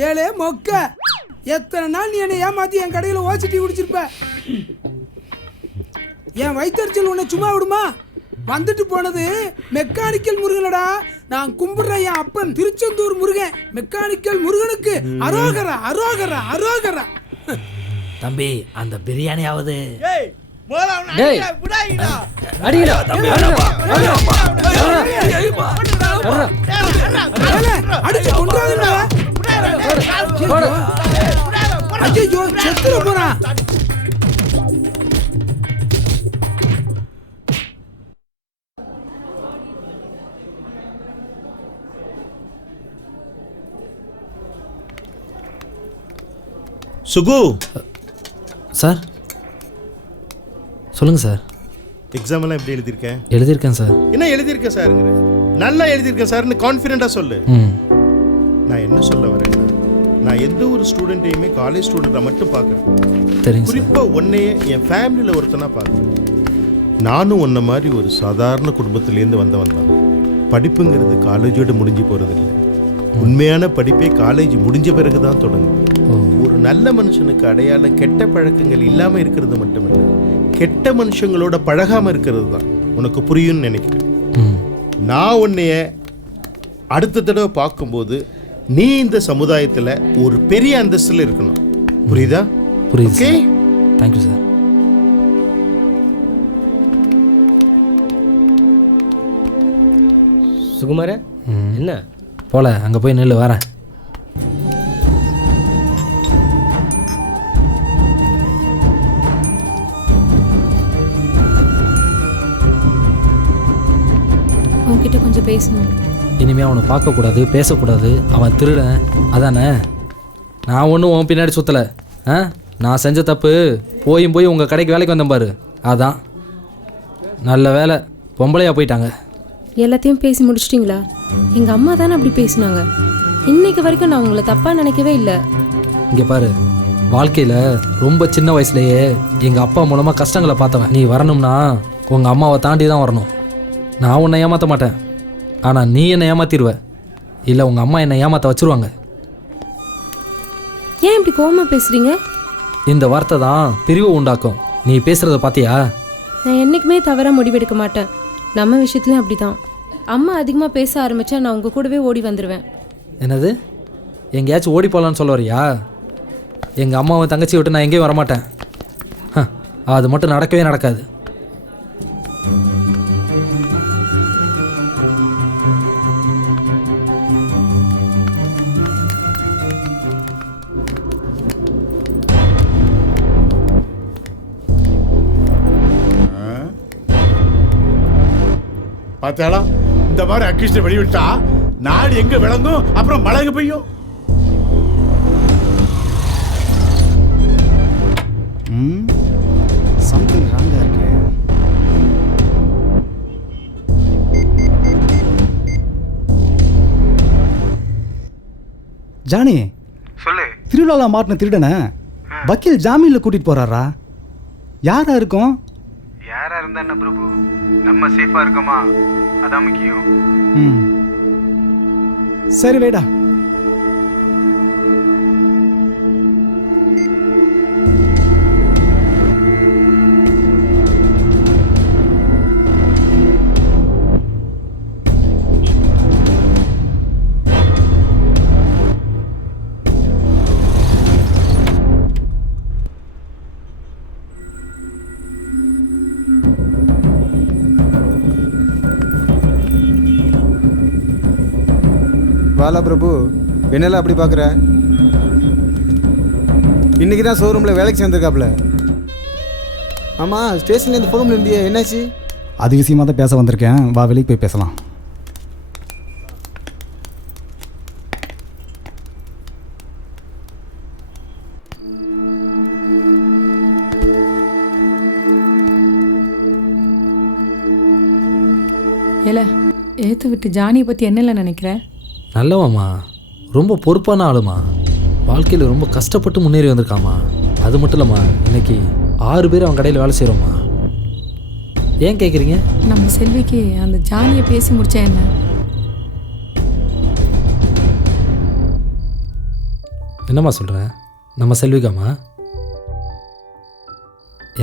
ஏலே மொக்க, எத்தனை நாள் நீ என்னை ஏமாத்தி என் கடையில் ஓசிட்டி குடிச்சிருப்ப. என் வயிற்றுச்சல் உன்னை சும்மா விடுமா? வந்துட்டு போனது மெக்கானிக்கல் முருகனடா. நான் கும்பிடுறேன் என் அப்பன் திருச்செந்தூர் முருகன். மெக்கானிக்கல் முருகனுக்கு அரோகரா அரோகரா அரோகரா. தம்பி, அந்த பிரியாணியாவது. ஏய், டேய் அடிங்கடா அடிச்சு கொண்டாங்கடா. ஐயோ செத்துற போறான். சுகு சார் சொல்லுங்கள் சார். எக்ஸாம் எல்லாம் எப்படி எழுதியிருக்கேன்? எழுதியிருக்கேன் சார். என்ன எழுதியிருக்கேன் சாருங்கிற? நல்லா எழுதியிருக்கேன் சார்னு கான்ஃபிடென்ட்டாக சொல்லு. நான் என்ன சொல்ல வரேன்னா, நான் எந்த ஒரு ஸ்டூடெண்ட்டையுமே காலேஜ் ஸ்டூடெண்ட்டை மட்டும் பார்க்குறேன். குறிப்பாக உன்னையே என் ஃபேமிலியில் ஒருத்தனா பார்க்குறேன். நானும் உன்ன மாதிரி ஒரு சாதாரண குடும்பத்திலேருந்து வந்தவன் தான். படிப்புங்கிறது காலேஜோடு முடிஞ்சு போகிறதில்லை. உண்மையான படிப்பே காலேஜ் முடிஞ்ச பிறகு தான் தொடங்கும். ஒரு நல்ல மனுஷனுக்கு அடையாளம் கெட்ட பழக்கங்கள் இல்லாமல் இருக்கிறது மட்டுமில்லை, கெட்ட மனுஷங்களோட பழகாமல் இருக்கிறது தான். உனக்கு புரியும்னு நினைக்கிறேன். நான் உன்னைய அடுத்த தடவை பார்க்கும்போது நீ இந்த சமுதாயத்தில் ஒரு பெரிய அந்தஸ்தில் இருக்கணும். புரியுதா? புரியுது. Okay, thank you sir. சுகுமார என்ன போல அங்கே போய் நெல் வரேன். உன்கிட்ட கொஞ்சம் பேசணும். இனிமேல் அவனை பார்க்கக்கூடாது, பேசக்கூடாது. அவன் திருடன் அதானே? நான் ஒன்றும் உன் பின்னாடி சுற்றலை. நான் செஞ்ச தப்பு போய் உங்கள் கடைக்கு வேலைக்கு வந்தேன் பாரு, அதான். நல்ல வேலை பொம்பளையாக போயிட்டாங்க. எல்லாத்தையும் பேசி முடிச்சிட்டிங்களா? எங்கள் அம்மா தானே அப்படி பேசினாங்க. இன்னைக்கு வரைக்கும் நான் உங்களை தப்பாக நினைக்கவே இல்லை. இங்கே பாரு, வாழ்க்கையில் ரொம்ப சின்ன வயசுலேயே எங்கள் அப்பா மூலமாக கஷ்டங்களை பார்த்தவன். நீ வரணும்னா உங்கள் அம்மாவை தாண்டி தான் வரணும். நான் உன்னை ஏமாற்ற மாட்டேன், ஆனால் நீ என்னை ஏமாற்றிடுவ. இல்லை உங்கள் அம்மா என்னை ஏமாற்ற வச்சுருவாங்க. ஏன் இப்படி கோவமாக பேசுகிறீங்க? இந்த வார்த்தை தான் பிரிவு உண்டாக்கும். நீ பேசுகிறத பார்த்தியா? நான் என்றைக்குமே தவறாக முடிவெடுக்க மாட்டேன். நம்ம விஷயத்துலையும் அப்படி தான். அம்மா அதிகமாக பேச ஆரம்பித்தா நான் உங்கள் கூடவே ஓடி வந்துடுவேன். என்னது? எங்கேயாச்சும் ஓடி போகலான்னு சொல்ல வரியா? எங்கள் அம்மாவை தங்கச்சி விட்டு நான் எங்கேயும் வரமாட்டேன். அது மட்டும் நடக்கவே நடக்காது. பார்த்தாளா, இந்த மாதிரி அக்கிஷ்ட வெளிவிட்டா நாடு எங்க விளங்கும், அப்புறம் மழை எங்க பெய்யும். சம்திங் ராங்கா இருக்கு. ஜானி சொல்லு. திருவிழாவில் மாட்டின திருடனை வக்கீல் ஜாமீனில் கூட்டிட்டு போறாரா? யாரா இருக்கும்? யாரா இருந்தா என்ன பிரபு, நம்ம சேஃபா இருக்கோமா அதான் முக்கியம். சரி வேடா. வாலா பிரபு, என்னெல்லாம் அப்படி பார்க்குற? இன்னைக்கு தான் ஷோரூமில் வேலைக்கு சேர்ந்துருக்காப்புல. ஆமாம், ஸ்டேஷன்லேருந்து ஃபோன் இருந்தியா, என்னாச்சு? அது விஷயமா தான் பேச வந்திருக்கேன். வா, வெளியே போய் பேசலாம். ஏல ஏற்று விட்டு ஜானியை பற்றி என்னெல்லாம் நினைக்கிறேன்? நல்லவாம்மா, ரொம்ப பொறுப்பான ஆளுமா. வாழ்க்கையில் ரொம்ப கஷ்டப்பட்டு முன்னேறி வந்திருக்காமா. அது மட்டும் இல்லைம்மா, இன்னைக்கு 6 பேர் அவன் கடையில் வேலை செய்கிறோம்மா. ஏன் கேட்குறீங்க? நம்ம செல்விக்கு அந்த ஜானியை பேசி முடிச்சா என்ன? என்னம்மா சொல்கிற? நம்ம செல்விக்காம்மா?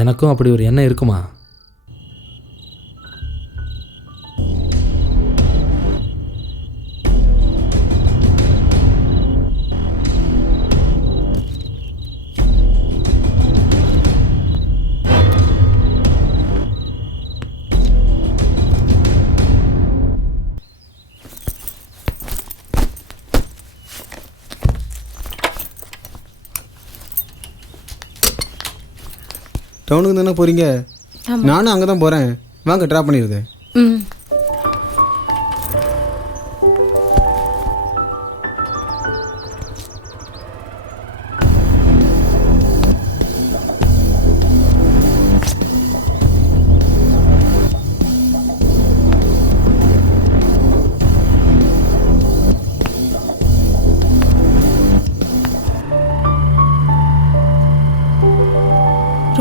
எனக்கும் அப்படி ஒரு எண்ணம் இருக்குமா? டவுனுக்கு தானே போகிறீங்க? ஆமா. நானும் அங்கே தான் போகிறேன். வாங்க ட்ராப் பண்ணிடுது. ம்.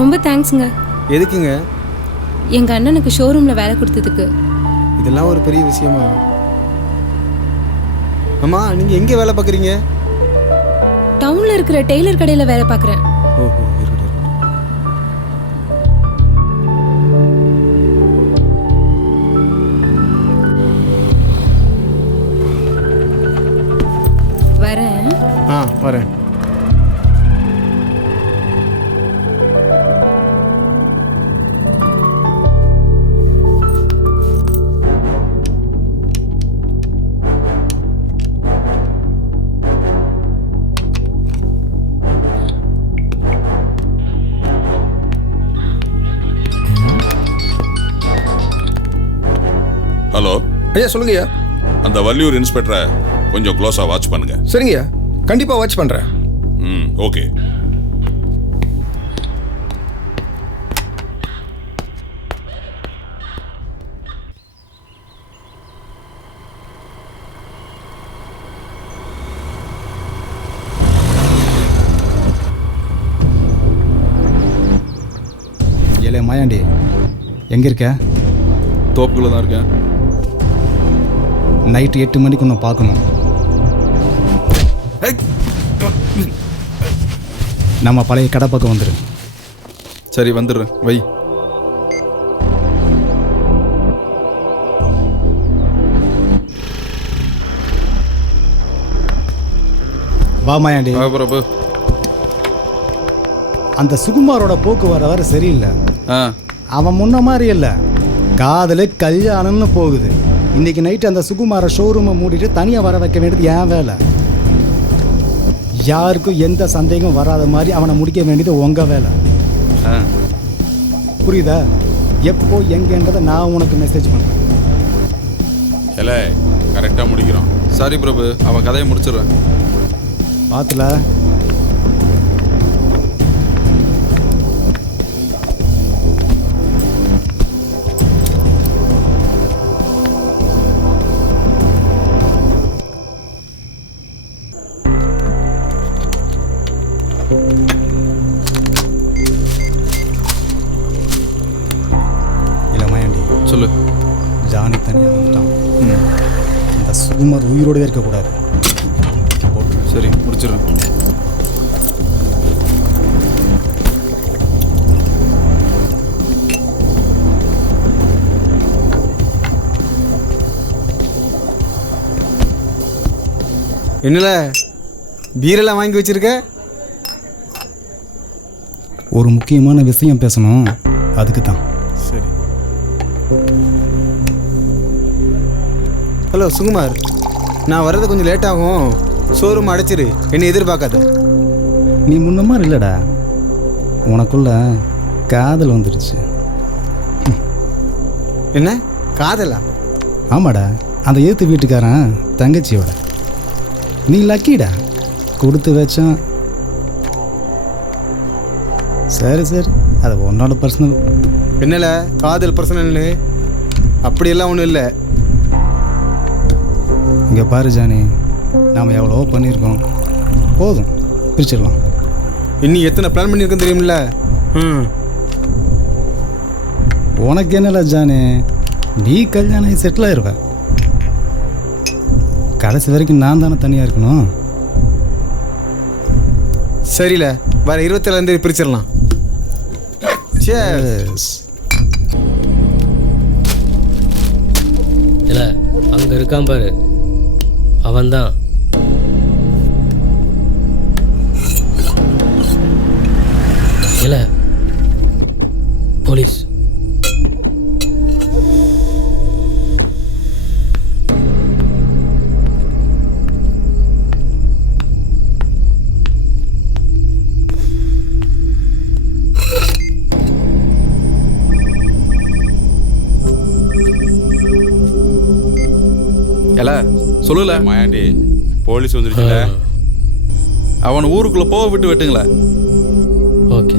ரொம்ப தேங்க்ஸுங்க. எதுக்குங்க? எங்கள் அண்ணனுக்கு ஷோரூமில் வேலை கொடுத்ததுக்கு. இதெல்லாம் ஒரு பெரிய விஷயமா? அம்மா, நீங்கள் எங்கே வேலை பார்க்குறீங்க? டவுனில் இருக்கிற டெய்லர் கடையில் வேலை பார்க்குறேன். ஓஹோ, இருக்கட்டும். வரேன். வரேன். ஹலோ ஐயா, சொல்லுங்கய்யா. அந்த வள்ளியூர் இன்ஸ்பெக்டரை கொஞ்சம் க்ளோஸாக வாட்ச் பண்ணுங்க. சரிங்கய்யா, கண்டிப்பாக வாட்ச் பண்ணுறேன். ஓகே. ஏலே மாயாண்டி, எங்கே இருக்க? தோப்புக்குள்ளே தான் இருக்கேன். நைட்டு 8 மணிக்கு ஒன்று பார்க்கணும். நம்ம பழைய கடை பக்கம் வந்துடு. சரி, வந்துடுறேன். வை. வா மாயாண்டி. பிரபு, அந்த சுகுமாரோட போக்கு வர சரியில்லை. அவன் முன்ன மாதிரி இல்லை, காதல் கல்யாணம்னு போகுது. இன்னைக்கு நைட்டு அந்த சுகுமார ஷோரூமை மூடிட்டு தனியாக வர வைக்க வேண்டியது என் வேலை. யாருக்கும் எந்த சந்தேகம் வராத மாதிரி அவனை முடிக்க வேண்டியது உங்கள் வேலை. புரியுதா? எப்போ எங்கன்றதை நான் உனக்கு மெசேஜ் பண்ணுறேன். இல்லை, கரெக்டாக முடிக்கிறோம். சரி பிரபு, அவன் கதையை முடிச்சிடுறேன். பார்த்துல சொல்லு. ஜானி தனியாக வந்துட்டான். இந்த சுகுமார் உயிரோடவே இருக்கக்கூடாது. சரி, முடிச்சிடுறேன். என்னல பீரெல்லாம் வாங்கி வச்சிருக்க? ஒரு முக்கியமான விஷயம் பேசணும், அதுக்கு தான். சரி. ஹலோ சுகுமார், நான் வர்றது கொஞ்சம் லேட் ஆகும். ஷோரூம் அடைச்சிரு, என்னை எதிர்பார்க்காத. நீ முன்ன மாதிரி இல்லைடா, உனக்குள்ள காதல் வந்துடுச்சு. என்ன காதலா? ஆமாடா, அந்த ஏற்று வீட்டுக்காரன் தங்கச்சியோட. நீ லக்கிடா, கொடுத்து வச்சான். சரி சரி, அது உன்னோட பர்சனல். என்னல காதல் பர்சனல்னு? அப்படியெல்லாம் ஒன்றும் இல்லை. இங்கே பாரு ஜானி, நாம் எவ்வளோ பண்ணியிருக்கோம், போதும், பிரிச்சிடலாம். இன்னும் எத்தனை பிளான் பண்ணியிருக்கோம் தெரியுமில்ல? உனக்கு என்னல ஜானி, நீ கல்யாணம் செட்டில் ஆயிடுவ. கடைசி வரைக்கும் நான் தானே தனியாக இருக்கணும். சரியில்ல, வர 27 பிரிச்சிடலாம். இல்லை, அங்கே இருக்கான் பாரு, அவன்தான். இல்லை, போலீஸ். இல்ல சொல்லல மாயாண்டி போலீஸ் வந்துருச்சுல. அவன் ஊருக்குள்ள போக விட்டு வெட்டுங்களேன். ஓகே.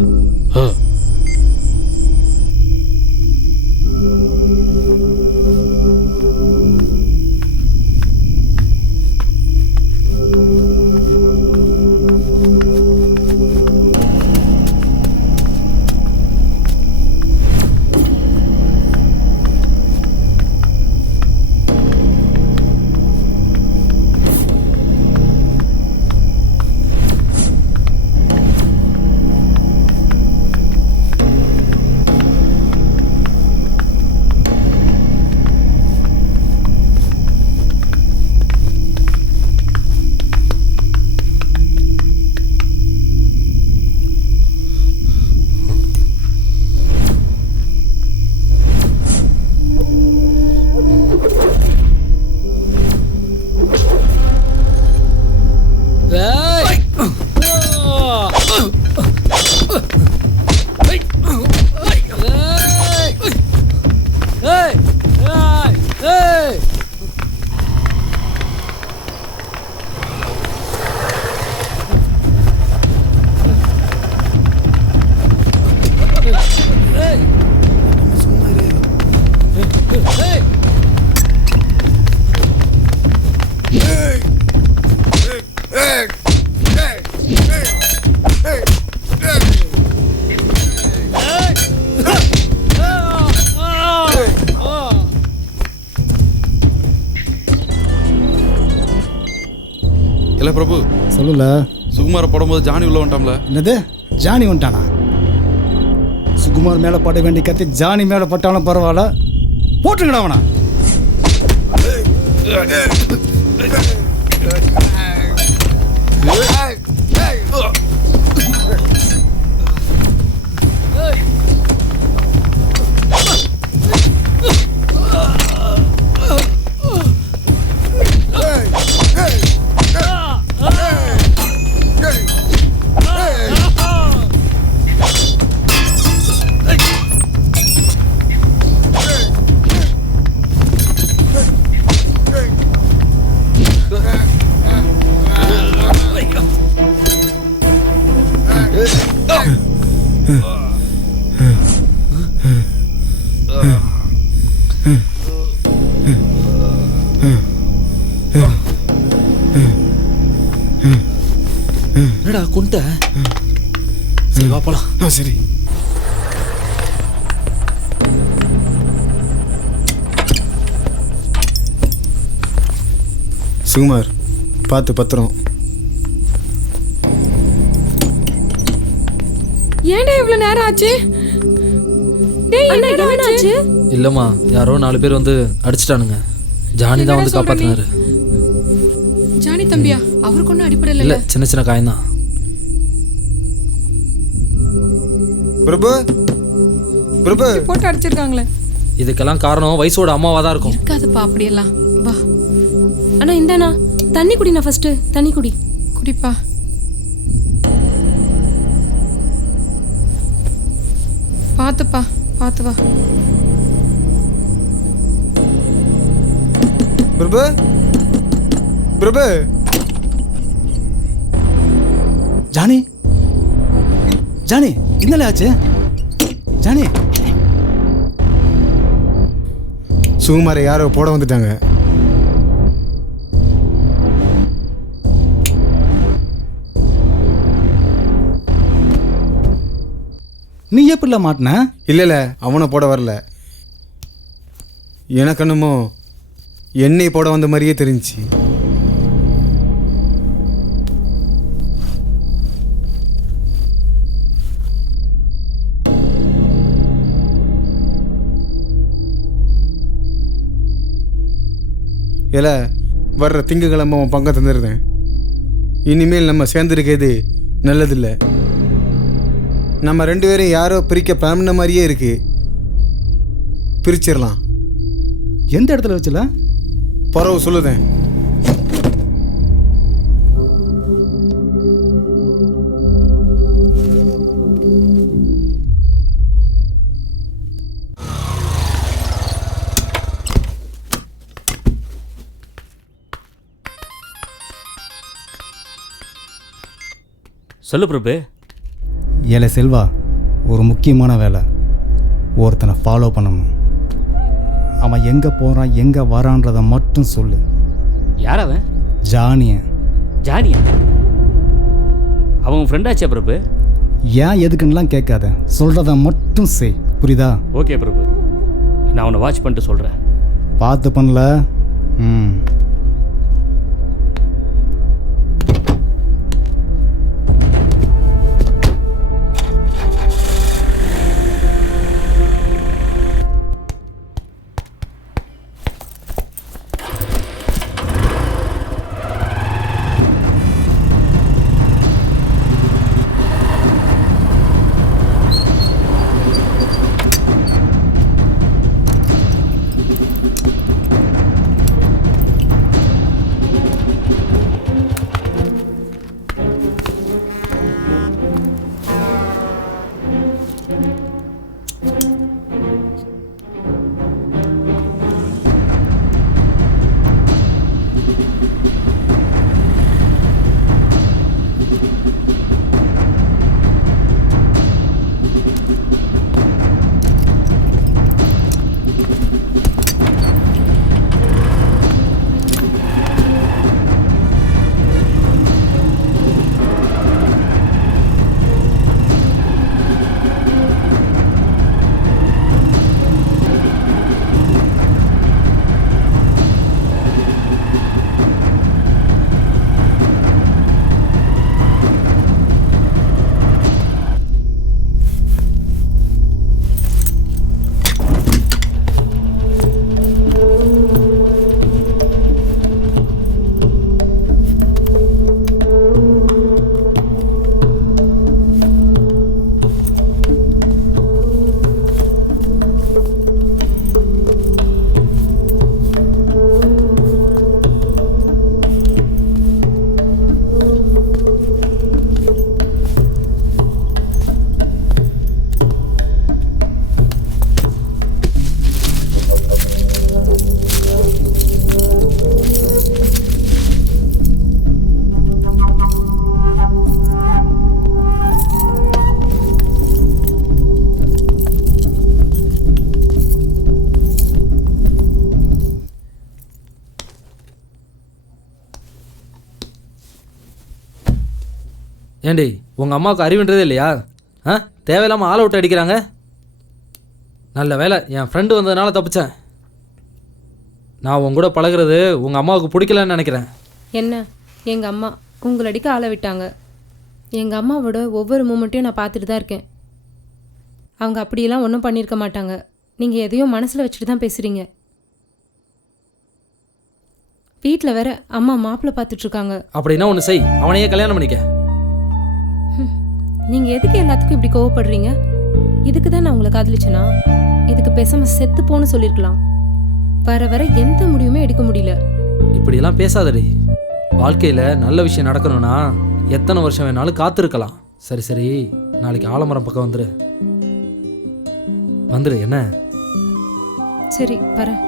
இல்ல பிரபு சொல்லல. சுகுமார போடும்போது ஜானி உள்ள வந்துட்டாம்ல. என்னது ஜானி வந்துட்டானா? சுகுமார் மேலே பட வேண்டிய கத்தி ஜானி மேலே பட்டாலும் பரவாயில்ல, போட்டுங்கடா அவனா. என்னடா கொண்ட? சரி வா போலாம். சரி. சுகுமார் பார்த்து பத்திரம். ஏன்டா இவ்வளவு நேரம் ஆச்சு? டேய் என்னடா ஆச்சு? இல்லம்மா, யாரோ 4 பேர் வந்து அடிச்சிட்டானுங்க. ஜானி தான் வந்து காப்பாத்தினாரு. ஜானி தம்பியா? அவருக்கு ஒன்றும் அடிப்படை இல்ல, சின்ன சின்ன காயம்தான். பிரபு பிரபு போட்டு அடிச்சிருக்காங்களே. இதுக்கெல்லாம் காரணம் வயசோட அம்மாவா தான் இருக்கும். இருக்காதுப்பா அப்படியெல்லாம். வா அண்ணா இந்தாண்ணா தண்ணி குடிண்ணா, ஃபர்ஸ்ட் தண்ணி குடி. குடிப்பா. பார்த்துப்பா, பார்த்து வா. பிரபு பிரபு. ஜானி ஜானி என்னல ஆச்சு? ஜானி சுகுமாரை யாரோ போட வந்துட்டாங்க. நீ எப்படில மாட்டின? இல்லை அவனை போட வரல. எனக்கு என்னமோ என்னை போட வந்த மாதிரியே தெரிஞ்சிச்சு. இல்ல வர்ற திங்கக்கிழமை அவன் பங்கம் தந்துடுறேன். இனிமேல் நம்ம சேர்ந்துருக்கிறது நல்லதில்லை. நம்ம 2 பேரையும் யாரோ பிரிக்க பிளான் மாதிரியே இருக்கு. பிரிச்சிடலாம். எந்த இடத்துல வச்சுல? பரவ சொல்லுதேன். சொல்லு பிரபு. ஏலே செல்வா, ஒரு முக்கியமான வேலை. ஒருத்தனை ஃபாலோ பண்ணணும். அவன் எங்கே போகிறான் எங்கே வரான்றதை மட்டும் சொல்லு. யார் அவன்? ஜானிய. ஜானியா? அவன் ஃப்ரெண்டாச்சா பிரபு? ஏன் எதுக்குன்னெலாம் கேட்காத, சொல்கிறத மட்டும் செய். புரியுதா? ஓகே பிரபு, நான் அவனை வாட்ச் பண்ணிட்டு சொல்கிறேன். பார்த்து பண்ணல. ம். ஏண்டி உங்கள் அம்மாவுக்கு அறிவுன்றதே இல்லையா? ஆ, தேவையில்லாமல் ஆள் விட்டு அடிக்கிறாங்க. நல்ல வேலை என் ஃப்ரெண்டு வந்ததுனால தப்பிச்சேன். நான் உங்க கூட பழகிறது உங்கள் அம்மாவுக்கு பிடிக்கலன்னு நினைக்கிறேன். என்ன, எங்கள் அம்மா உங்களை அடிக்க ஆளை விட்டாங்க. எங்கள் அம்மாவோட ஒவ்வொரு மூமெண்ட்டையும் நான் பார்த்துட்டு தான் இருக்கேன். அவங்க அப்படியெல்லாம் ஒன்றும் பண்ணியிருக்க மாட்டாங்க. நீங்கள் எதையோ மனசில் வச்சுட்டு தான் பேசுகிறீங்க. வீட்டில் வேற அம்மா மாப்பிள்ளை பார்த்துட்ருக்காங்க. அப்படின்னா ஒன்று செய், அவனையே கல்யாணம் பண்ணிக்க. நீங்கள் எதுக்கு எல்லாத்துக்கும் இப்படி கோவப்படுறீங்க? இதுக்கு தான் நான் உங்களை காதலிச்சேனா? இதுக்கு பேசாமல் செத்து போன்னு சொல்லியிருக்கலாம். வர வர எந்த முடிவுமே எடுக்க முடியல. இப்படியெல்லாம் பேசாதடி. வாழ்க்கையில் நல்ல விஷயம் நடக்கணும்னா எத்தனை வருஷம் வேணாலும் காத்திருக்கலாம். சரி சரி, நாளைக்கு ஆலமரம் பக்கம் வந்துரு என்ன? சரி வரேன்.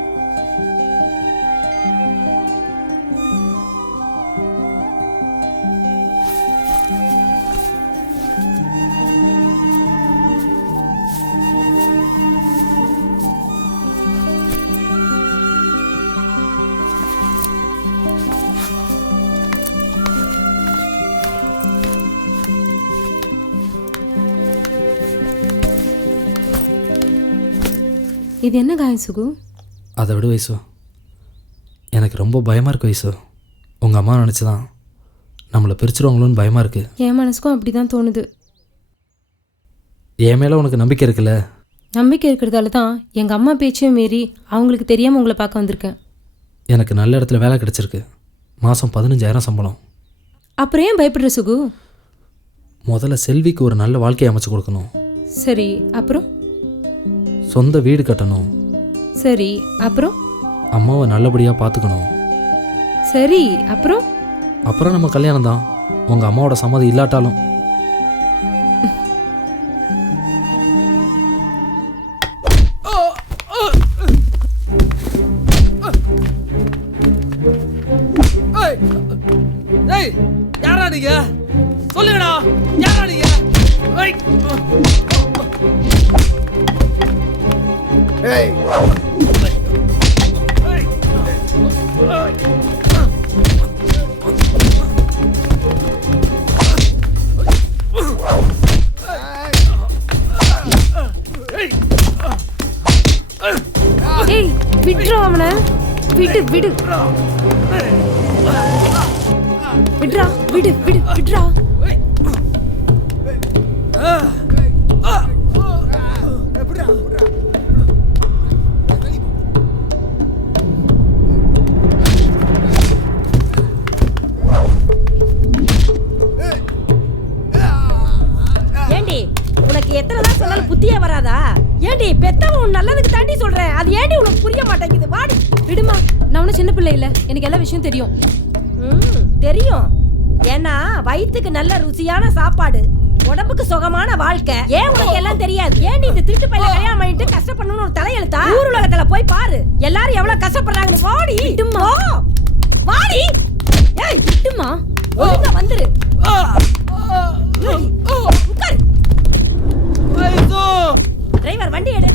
இது என்ன காயம் சுகு? அதை விடு வயசு. எனக்கு ரொம்ப பயமாக இருக்கு வயசு. உங்கள் அம்மா நினச்சிதான் நம்மளை பிரிச்சிருவாங்களோன்னு பயமாக இருக்குது. என் மனசுக்கும் அப்படி தான் தோணுது. என் மேலே உனக்கு நம்பிக்கை இருக்குல்ல? நம்பிக்கை இருக்கிறதால தான் எங்கள் அம்மா பேச்சையும் மீறி அவங்களுக்கு தெரியாமல் உங்களை பார்க்க வந்திருக்கேன். எனக்கு நல்ல இடத்துல வேலை கிடச்சிருக்கு. மாதம் 15,000 சம்பளம். அப்புறம் ஏன் பயப்படுற சுகு? முதல்ல செல்விக்கு ஒரு நல்ல வாழ்க்கையை அமைச்சு கொடுக்கணும். சரி, அப்புறம்? சொந்த வீடு கட்டணும். சரி, அப்புறம்? அம்மாவை நல்லபடியாக பார்த்துக்கணும். சரி, அப்புறம்? அப்புறம் நம்ம கல்யாணம் தான். உங்கள் அம்மாவோட சம்மதி இல்லாட்டாலும். யாரா நீங்க? சொல்லுங்கடா. யாரா நீங்க ஏய் ஏய் ஏய் விட்றா அவனை விடு விடு விட்றா விடு விடு விட்றா ஏண்டி உனக்கு எத்தனை தான் சொன்னாலும் புத்தியே வராதா? ஏண்டி பெத்தவன் உன் நல்லதுக்கு தாண்டி சொல்றேன், அது ஏண்டி உனக்கு புரிய மாட்டேங்குது? வாடி. விடுமா, நான் ஒன்றும் சின்ன பிள்ளை இல்லை, எனக்கு எல்லா விஷயம் தெரியும். தெரியும். ஏன்னா வயிற்றுக்கு நல்ல ருசியான சாப்பாடு, உடம்புக்கு சுகமான வாழ்க்கை. ஏன் உனக்கு எல்லாம் தெரியாது? ஏன் நீ இந்த திருட்டு பையில கல்யாணம் பண்ணிட்டு கஷ்டப்படணும்னு ஒரு தலையெழுத்தா? ஊர் உலகத்துல போய் பாரு, எல்லாரும் எவ்வளவு கஷ்டப்படுறாங்கன்னு. வாடி விடுமா, வாடி. ஏய் விடுமா, ஒழுங்கா வந்துரு. உட்காரு. டிரைவர் வண்டி எடு.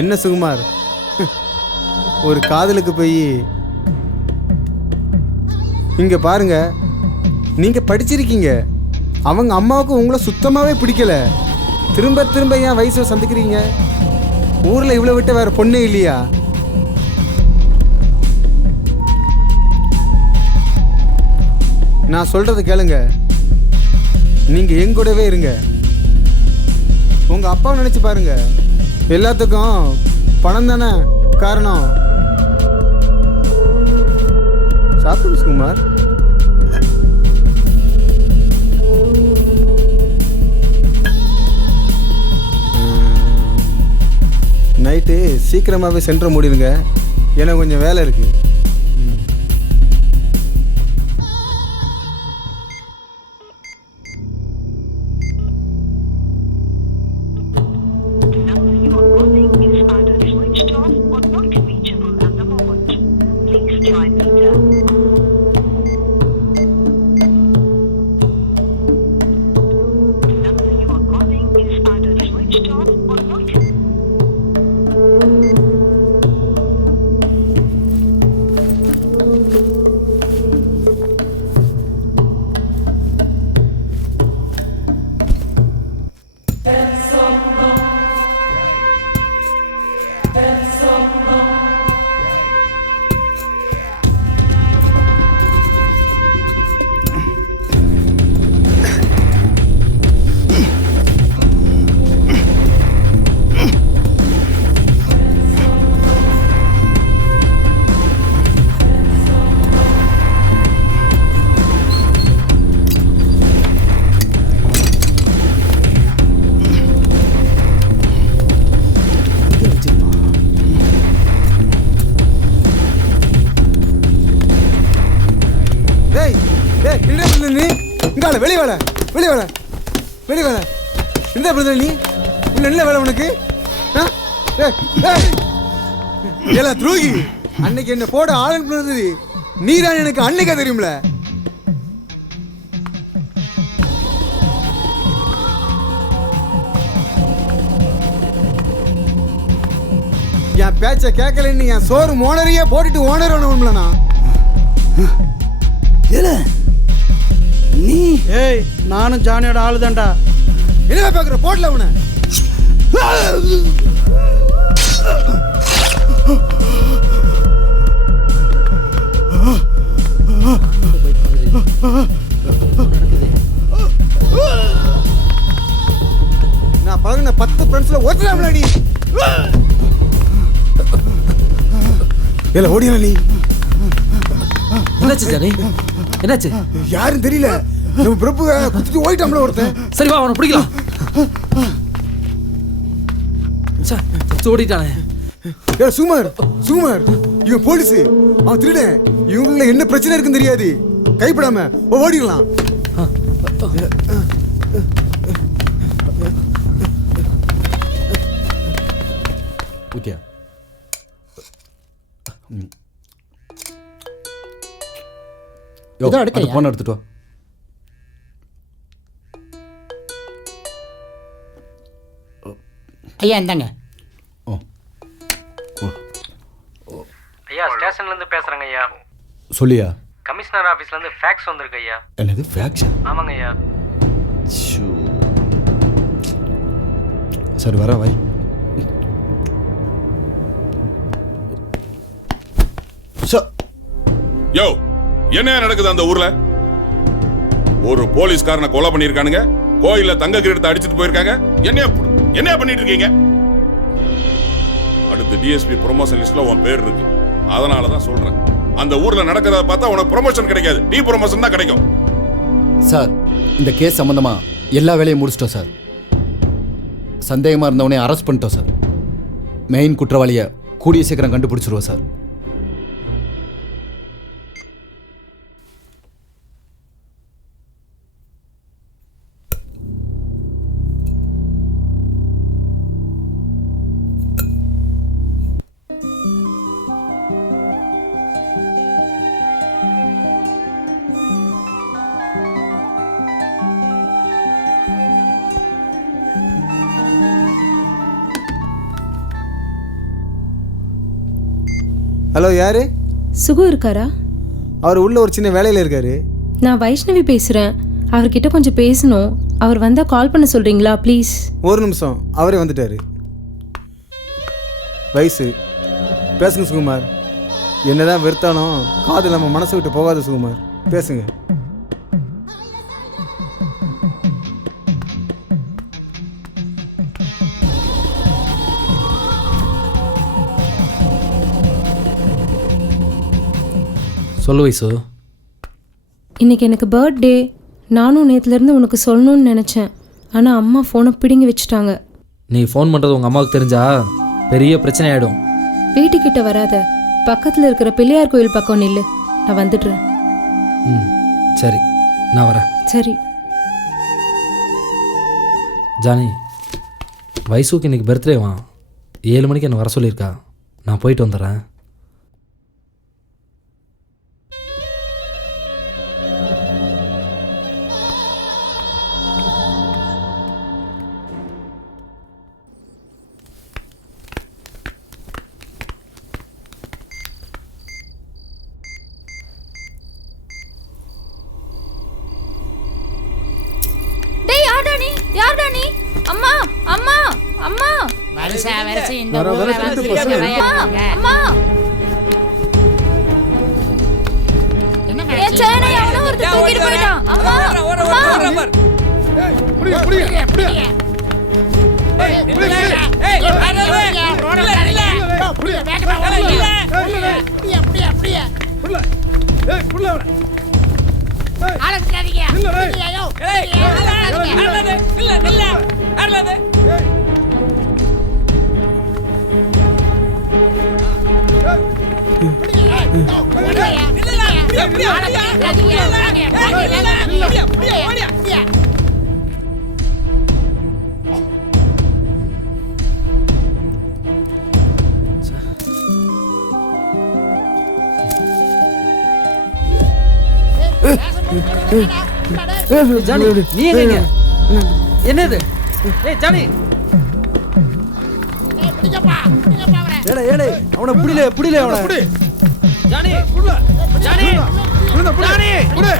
என்ன சுகுமார், ஒரு காதலுக்கு போய் இங்க பாருங்க, நீங்க படிச்சிருக்கீங்க, அவங்க அம்மாவுக்கு உங்களை சுத்தமாவே பிடிக்கல, திரும்ப திரும்ப ஏன் வயசுல சந்திக்கிறீங்க? ஊர்ல இவ்வளவு விட்டு வேற பொண்ணே இல்லையா? நான் சொல்றது கேளுங்க, நீங்க என் கூடவே இருங்க. உங்க அப்பாவை நினைச்சு பாருங்க, எல்லாத்துக்கும் பணம் தானே காரணம். சாப்பிடு சுகுமார். நைட்டு சீக்கிரமாகவே சென்டர் மூடிடுங்க, எனக்கு கொஞ்சம் வேலை இருக்கு. வெளியே வேலை வெளியே வேலை வெளியே வேலை இந்த பிரதர், நீ உள்ள என்ன வேலை உனக்கு? ஏல துரோகி, அன்னைக்கு என்ன போட ஆளன் பண்ணது நீதான், எனக்கு அன்னைக்கா தெரியும்ல. என் பேச்ச கேட்கலன்னு என் சோறு ஓனரையே போட்டுட்டு ஓனர் ஒண்ணும்லண்ணா. நீ ஏய், நானும் ஜானியோட ஆளு தான்டா. என்ன பாக்குற? போடல உன. நான் பழகின 10 ஃப்ரெண்ட்ஸ்ல ஒருத்தனாம்ல நீ. ஏல ஓடியா நீ? என்னாச்சு ஜானி? என்னாச்சு? யாரும் தெரியல, நம்ம பிரபு குத்திட்டு ஓடிட்டாம்ல ஒருத்தன். சரி வா, அவனை பிடிக்கலாம். ஓடிட்டானே. சுகுமார் சுகுமார் இவன் போலீஸ், அவன் திருடன். இவங்கள என்ன பிரச்சனை இருக்குன்னு தெரியாது. கைப்படாம ஓடிடலாம். ஊத்தியா போன எடுத்துட்டு வா. ஐயா இந்தாங்க. ஐயா ஸ்டேஷன்லேருந்து பேசுகிறேங்க ஐயா. சொல்லியா? கமிஷனர் ஆஃபீஸ்லேருந்து ஃபேக்ஸ் வந்திருக்கு ஐயா. என்னது ஃபேக்ஸ்? ஆமாங்க ஐயா. சரி வர வை. யோ, என்ன நடக்குது அந்த ஊர்ல? ஒரு போலீஸ்காரனை கொலை பண்ணிருக்கானுங்க, கோயில்ல தங்க கிரீடத்தை அடிச்சிட்டு போயிருக்காங்க. என்ன பண்ணிட்டு இருக்கீங்க? அடுத்து டிஎஸ்பி ப்ரொமோஷன் லிஸ்ட்ல உன் பேர் இருக்கு. அதனால தான் சொல்றேன், அந்த ஊர்ல நடக்கிறத பார்த்தா உனக்கு ப்ரொமோஷன் கிடைக்காது, டி ப்ரொமோஷன் தான் கிடைக்கும். சார், இந்த கேஸ் சம்பந்தமா எல்லா வேலையும் முடிச்சிட்டோம் சார். சந்தேகமா இருந்தவனே அரெஸ்ட் பண்ணிட்டோம் சார். மெயின் குற்றவாளியை கூடிய சீக்கிரம் கண்டுபிடிச்சிருவோம் சார். ஹலோ, யாரு? சுகு இருக்காரா? அவர் உள்ள ஒரு சின்ன வேலையில் இருக்காரு. நான் வைஷ்ணவி பேசுகிறேன். அவர்கிட்ட கொஞ்சம் பேசணும். அவர் வந்தால் கால் பண்ண சொல்கிறீங்களா ப்ளீஸ்? ஒரு நிமிஷம், அவரே வந்துட்டாரு. வயசு பேசுங்க சுகுமார். என்னதான் வெறுத்தாலும் காது நம்ம மனசை விட்டு போகாது சுகுமார். பேசுங்க. சொல்லு வைசு. இன்னைக்கு எனக்கு பர்த்டே. நானும் நேற்றுலேருந்து உனக்கு சொல்லணும்னு நினச்சேன். ஆனால் அம்மா ஃபோனை பிடுங்கி வச்சுட்டாங்க. நீ ஃபோன் பண்ணுறது உங்கள் அம்மாவுக்கு தெரிஞ்சா பெரிய பிரச்சனை ஆகிடும். வீட்டுக்கிட்ட வராத, பக்கத்தில் இருக்கிற பிள்ளையார் கோயில் பக்கம் நில்லு. நான் வந்துடுறேன். ம் சரி, நான் வரேன். சரி. ஜானி, வைசுக்கு இன்னைக்கு பர்த்டேவா? 7 மணிக்கு என்னை வர சொல்லியிருக்கா. நான் போயிட்டு வந்துடுறேன். அம்மா அம்மா அம்மா வருஷா வருஷம் இந்த ஊர்ல அம்மா என்ன ஏன் சேனை அவன ஒருத்த தூக்கிட்டு போய்ட்டான். அம்மா அம்மா புடிங்க புடிங்க புடிங்க. ஏய் புடிங்க. ஏய் ரோட்ல இல்ல. புடிங்க வேகமா ஓடுங்க. புடிங்க புடிங்க புடிங்க. புள்ள. ஏய் புள்ள அவன. ஆள விடாதீங்க. இல்ல ஐயோ. ஏய் ஆளது இல்ல இல்ல. ஆளது. ஏய். ஜானி, நீ எங்க? என்னது? ஏய் ஜானி, ஏடா ஏடே, அவனை புடில அவனை புடி. ஜானி புள்ள. ஜானி ஜானி புடி.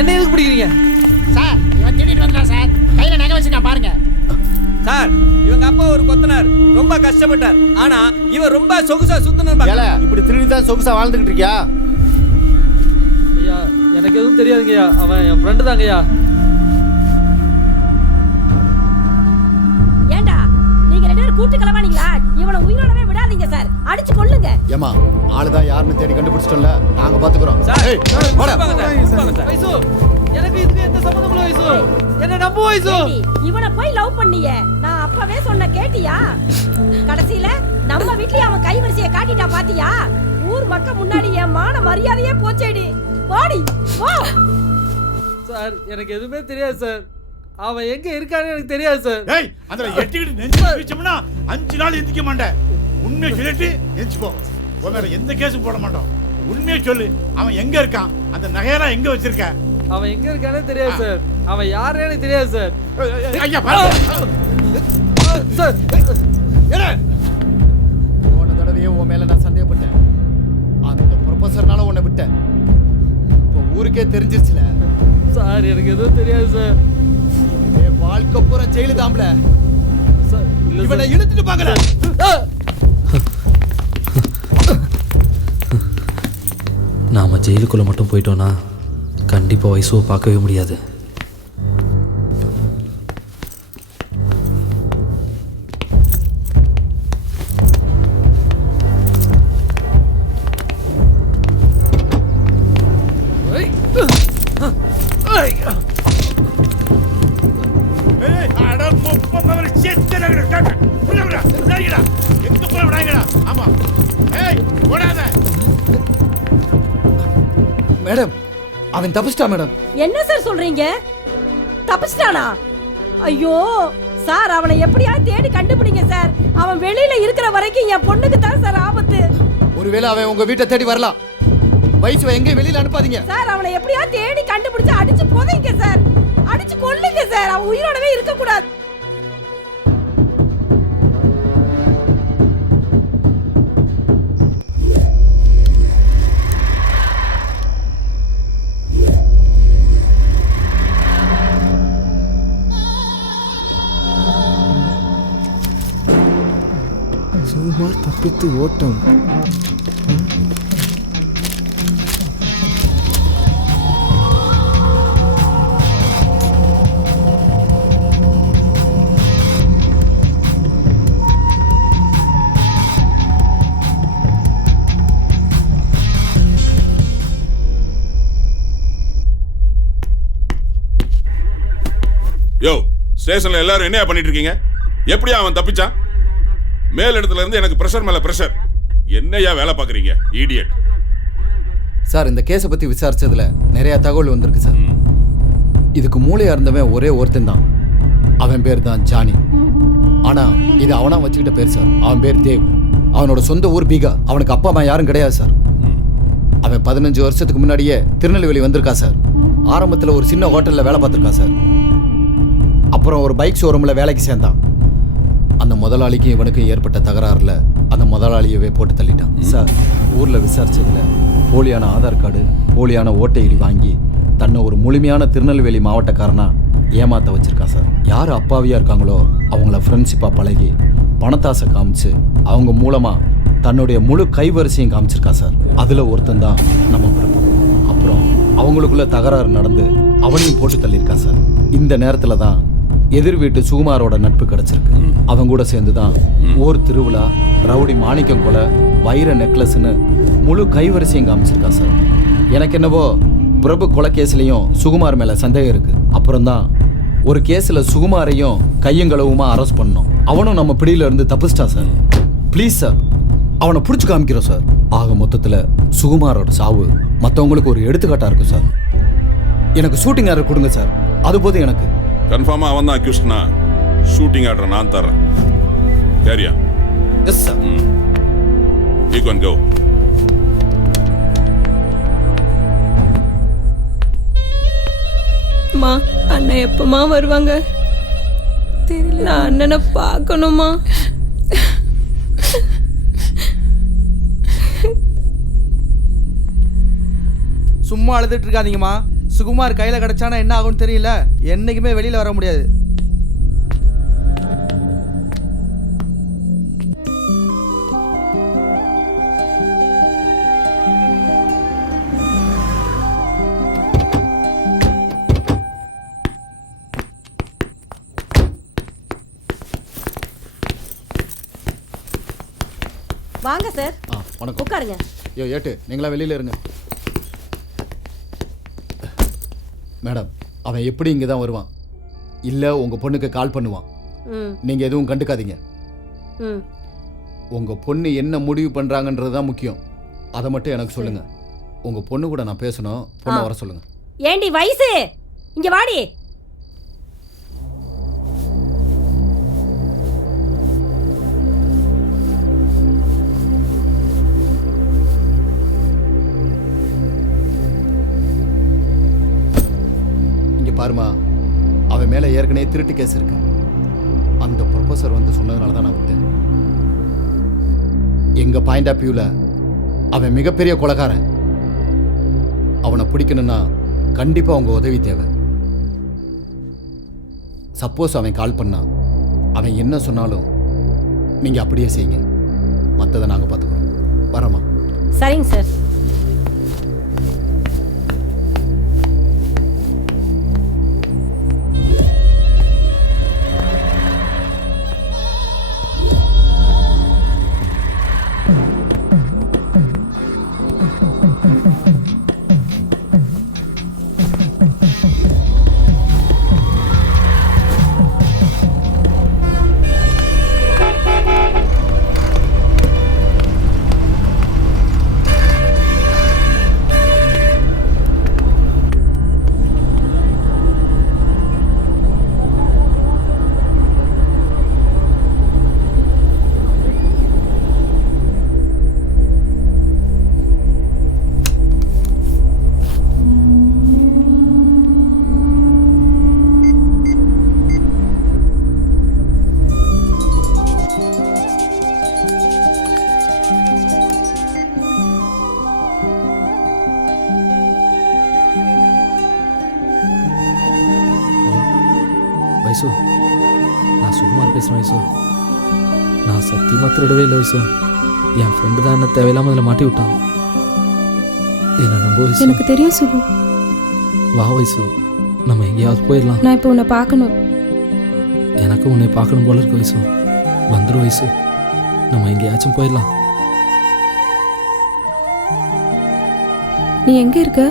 என்ன எதுக்கு பிடிக்கிறீங்க சார்? இவன் திடீர்னு வந்தான் சார். கையில நகை வச்சிருக்கான் பாருங்க சார். இவங்க அப்பா ஒரு கொத்தனார், ரொம்ப கஷ்டப்பட்டார். ஆனா இவன் ரொம்ப சொகுசா சுத்தணும். இப்படி திருடி தான் சொகுசா வாழ்ந்துகிட்டு இருக்கியா? ஐயா, எனக்கு எதுவும் தெரியாதுங்கய்யா. அவன் என் ஃப்ரெண்டு தாங்கய்யா. ஏண்டா நீங்க 2 பேரும் கூட்டு கலவானீங்களா? இவனை உயிரோடவே விடாதீங்க சார். அடிச்சு கொல்லுங்க. ஏமா, ஆளுதான் யாருன்னு தேடி கண்டுபிடிச்சிட்டோம்ல, நாங்க பாத்துக்கிறோம். சார் ஏய், வாடா. வைசு எனக்கு இதுக்கு எந்த சம்மந்தமும் இல்லை வைசு. என்ன நம்பு வைசு. ஏடி, இவனை போய் லவ் பண்ணியே, நான் அப்பவே சொன்ன கேட்டியா? கடைசியில நம்ம வீட்லயே அவன் கைவரிசையை காட்டிட்டா பாத்தியா? ஊர் மக்கள் முன்னாடி என் மான மரியாதையே போச்சேடி. போடி போ. சார் எனக்கு எதுவுமே தெரியாது சார். அவன் எங்க இருக்கான்னு எனக்கு தெரியாது சார். ஏய் அதுல எட்டிக்கிட்டு நெஞ்சு பிடிச்சோம்னா 5 நாள் எந்திக்க மாட்டேன். உண்மையை சொல்லிட்டு எந்திச்சு போ. உன் மேல எந்த கேஸும் போட மாட்டோம். உண்மையை சொல்லு, அவன் எங்க இருக்கான்? அந்த நகையெல்லாம் எங்க வச்சிருக்க? அவன் எங்க இருக்கானே தெரியாது சார். அவன் யாருன்னு எனக்கு தெரியாது சார். ஐயா பாரு சார். போன தடவையே உன் மேல நான் சந்தேகப்பட்டேன். அந்த ப்ரொஃபஸர்னால உன்னை விட்டேன். இப்போ ஊருக்கே தெரிஞ்சிருச்சுல. சார் எனக்கு எதுவும் தெரியாது சார். இனிமே வாழ்க்கை பூரா ஜெயிலு தாம்ல. இவனை இழுத்துட்டு பாக்கல. நாம ஜெயிலுக்குள்ள மட்டும் போயிட்டோம்னா கண்டிப்பா வைசுவை பார்க்கவே முடியாது. மேடம் அவன் தப்பிச்சிட்டான் மேடம். என்ன சார் சொல்றீங்க? தப்பிச்சிட்டானா? ஐயோ சார், அவனை எப்படியாவது தேடி கண்டுபிடிங்க சார். அவன் வெளியில இருக்கிற வரைக்கும் என் பொண்ணுக்கு தான் சார் ஆபத்து. ஒருவேளை அவன் உங்க வீட்டை தேடி வரலாம். வைசுவை எங்கேயும் வெளியில அனுப்பாதீங்க சார். அவனை எப்படியாவது தேடி கண்டுபிடிச்சு அடிச்சு போதைங்க சார். அடிச்சு கொல்லுங்க சார். அவன் உயிரோடவே இருக்க கூடாது. சுகுமார் தப்பித்து ஓட்டம். யோ, ஸ்டேஷன்ல எல்லாரும் என்ன பண்ணிட்டு இருக்கீங்க? எப்படியா அவன் தப்பிச்சான்? மேல் இடத்துல இருந்து எனக்கு பிரஷர் மேல பிரஷர். என்னையா வேலை பாக்குறீங்க ஈடியட்? சார் இந்த கேஸை பத்தி விசாரிச்சதுல நிறைய தகவல் வந்திருக்கு சார். இதுக்கு மூளையா இருந்தவன் ஒரே ஒருத்தன் தான். அவன் பேர் தான் ஜானி. ஆனா இது அவனா வச்சுக்கிட்ட பேர் சார். அவன் பேர் தேவ். அவனோட சொந்த ஊர் பீகார். அவனுக்கு அப்பா அம்மா யாரும் கிடையாது சார். அவன் 15 வருஷத்துக்கு முன்னாடியே திருநெல்வேலி வந்திருக்கா சார். ஆரம்பத்தில் ஒரு சின்ன ஹோட்டலில் வேலை பார்த்துருக்கா சார். அப்புறம் ஒரு பைக் ஷோரூமில் வேலைக்கு சேர்ந்தான். அந்த முதலாளிக்கும் இவனுக்கும் ஏற்பட்ட தகராறுல அந்த முதலாளியவே போட்டு தள்ளிட்டான் சார். ஊரில் விசாரிச்சதுல போலியான ஆதார் கார்டு, போலியான ஓட்டை ஐடி வாங்கி தன்னை ஒரு முழுமையான திருநெல்வேலி மாவட்டக்காரனா ஏமாத்த வச்சிருக்கான் சார். யார் அப்பாவியாக இருக்காங்களோ அவங்கள ஃப்ரெண்ட்ஷிப்பாக பழகி பணத்தாசை காமிச்சு அவங்க மூலமாக தன்னுடைய முழு கைவரிசையும் காமிச்சிருக்கா சார். அதில் ஒருத்தன் தான் நம்ம பிரபு. அப்புறம் அவங்களுக்குள்ள தகராறு நடந்து அவனையும் போட்டு தள்ளியிருக்கா சார். இந்த நேரத்தில் தான் எதிர் வீட்டு சுகுமாரோட நட்பு கிடைச்சிருக்கு. அவங்க கூட சேர்ந்து தான் ஊர் திருவிழா, ரவுடி மாணிக்கம் கொலை, வைர நெக்லஸ்ன்னு முழு கைவரிசையும் காமிச்சிருக்கா சார். எனக்கு என்னவோ பிரபு கொலை கேஸ்லையும் சுகுமார் மேலே சந்தேகம் இருக்கு. அப்புறம் தான் ஒரு கேஸில் சுகுமாரையும் கையங்களவுமா அரெஸ்ட் பண்ணோம். அவனும் நம்ம பிடியில இருந்து தப்பிச்சிட்டான் சார். ப்ளீஸ் சார், அவனை பிடிச்சி காமிக்கிறோம் சார். ஆக மொத்தத்தில் சுகுமாரோட சாவு மற்றவங்களுக்கு ஒரு எடுத்துக்காட்டாக இருக்கும் சார். எனக்கு ஷூட்டிங் ஆர்டர் கொடுங்க சார். அது போதும் எனக்கு. கன்ஃபார்மா அவன் தான் அக்யூஸ்ட்னா ஷூட்டிங் ஆர்டர் நான் தரேன். சரியா? Yes sir. You can go. மா, அண்ணா எப்பமா வருவாங்க? தெரியல. நான் அண்ணனை பார்க்கணுமா? சும்மா அழுதுட்டு இருக்காதீங்கம்மா. சுகுமார் கையில் கிடச்சானா என்ன ஆகும்னு தெரியல. என்னைக்குமே வெளியில் வர முடியாது. வாங்க சார். வணக்கம். உட்காருங்க. ஏட்டு நீங்களா வெளியில் இருங்க. மேடம் அவன் எப்படி இங்கே தான் வருவான் இல்லை உங்கள் பொண்ணுக்கு கால் பண்ணுவான். நீங்கள் எதுவும் கண்டுக்காதீங்க. உங்கள் பொண்ணு என்ன முடிவு பண்ணுறாங்கன்றது தான் முக்கியம். அதை மட்டும் எனக்கு சொல்லுங்கள். உங்கள் பொண்ணு கூட நான் பேசணும். பொண்ணை வர சொல்லுங்கள். ஏண்டி வயசு இங்கே வாடி. பாருமா, அவன் மேலே ஏற்கனவே திருட்டு கேஸ் இருக்கு. அந்த ப்ரொஃபஸர் வந்து சொன்னதுனால தான் நான் விட்டேன். எங்கள் பாயிண்ட் ஆஃப் வியூவில் அவன் மிகப்பெரிய கொலைகாரன். அவனை பிடிக்கணும்னா கண்டிப்பாக அவங்க உதவி தேவை. சப்போஸ் அவன் கால் பண்ணா அவன் என்ன சொன்னாலும் நீங்கள் அப்படியே செய்யுங்க. மற்றதை நாங்கள் பார்த்துக்குறோம். வரமா? சரிங்க சார். வயசு, நான் சுகுமார் பேசுகிறேன் வயசு. நான் சத்தியமாக திருடவே இல்லை வயசு. என் ஃப்ரெண்டு தான் என்ன தேவையில்லாமல் அதில் மாட்டி விட்டான். என்ன நம்ப வயசு. எனக்கு தெரியும் சுகு. வா வயசு, நம்ம எங்கேயாவது போயிடலாம். நான் இப்போ உன்னை பார்க்கணும். எனக்கும் உன்னை பார்க்கணும் போல இருக்கு வயசு. வந்துரு வயசு, நம்ம எங்கேயாச்சும் போயிடலாம். நீ எங்கே இருக்க?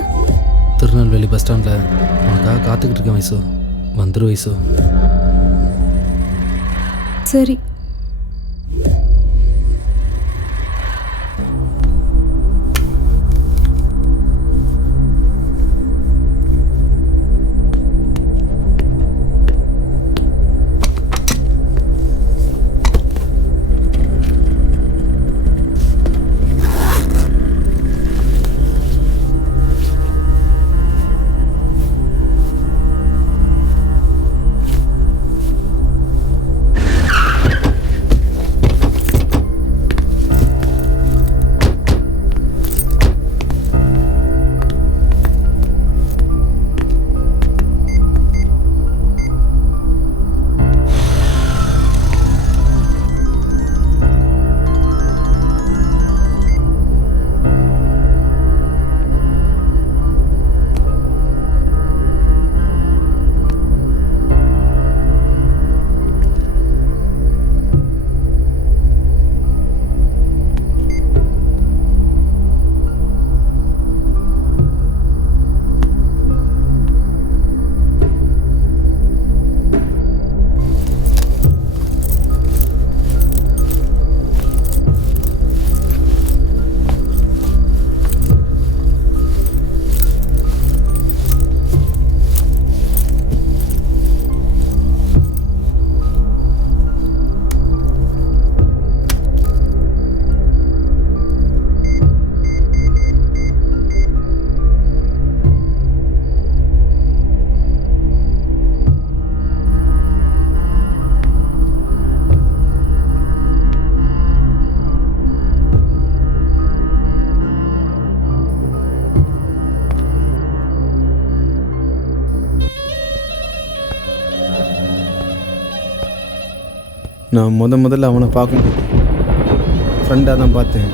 திருநெல்வேலி பஸ் ஸ்டாண்டில் உனக்காக காத்துக்கிட்டு இருக்கேன் வயசு. வந்துரு வயசு. சரி. நான் முதல்ல அவனை பார்க்கணும். ஃப்ரெண்டாக தான் பார்த்தேன்.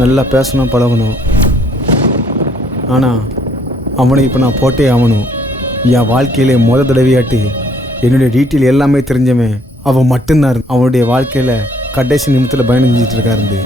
நல்லா பேசணும், பழகணும். ஆனால் அவனை இப்போ நான் போட்டே ஆகணும். என் வாழ்க்கையிலே தடவையாட்டி என்னுடைய டீட்டெயில் எல்லாமே தெரிஞ்சவன் அவன் மட்டும்தான். அவனுடைய வாழ்க்கையில் கடைசி நிமிடத்தில் பயணம் செஞ்சுட்டு இருக்காரு.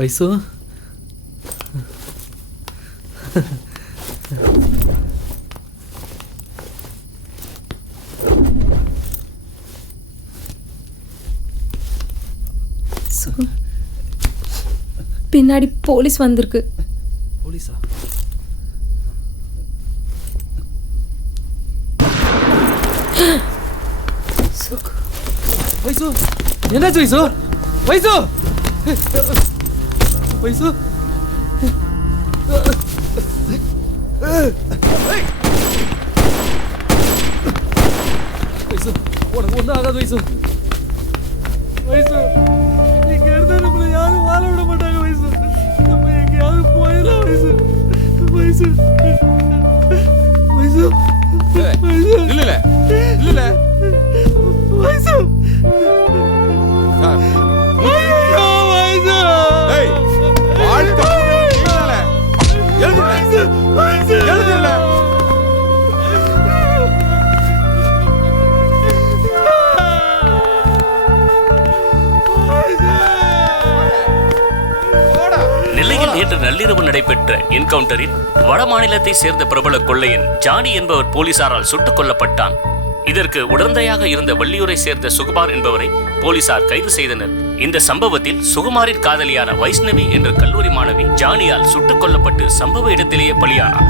வைசு பின்னாடி போலீஸ் வந்திருக்கு. போலீஸா? வைசு என்னாச்சு வைசு? வைசு வைசு வைசு உனக்கு ஒன்றும் ஆகாது வைசு. வைசு இங்க இருந்தா நம்மள யாரும் வாழ விட மாட்டாங்க வைசு. நம்ம எங்கேயாவது போயிடலாம் வைசு. வைசு வைசு இல்ல இல்ல இல்ல வைசு சார் வைசு டேய் வாழ்க்கை இல்லல எழுதுல வைசு எழுதுல நெல்லையில் நேற்று நள்ளிரவு நடைபெற்ற என்கவுண்டரில் வட மாநிலத்தை சேர்ந்த பிரபல கொள்ளையன் ஜானி என்பவர் போலீசாரால் சுட்டுக் கொல்லப்பட்டான். இதற்கு உடந்தையாக இருந்த வள்ளியூரை சேர்ந்த சுகுமார் என்பவரை போலீசார் கைது செய்தனர். இந்த சம்பவத்தில் சுகுமாரின் காதலியான வைஷ்ணவி என்ற கல்லூரி மாணவி ஜானியால் சுட்டுக் கொல்லப்பட்டு சம்பவ இடத்திலேயே பலியானார்.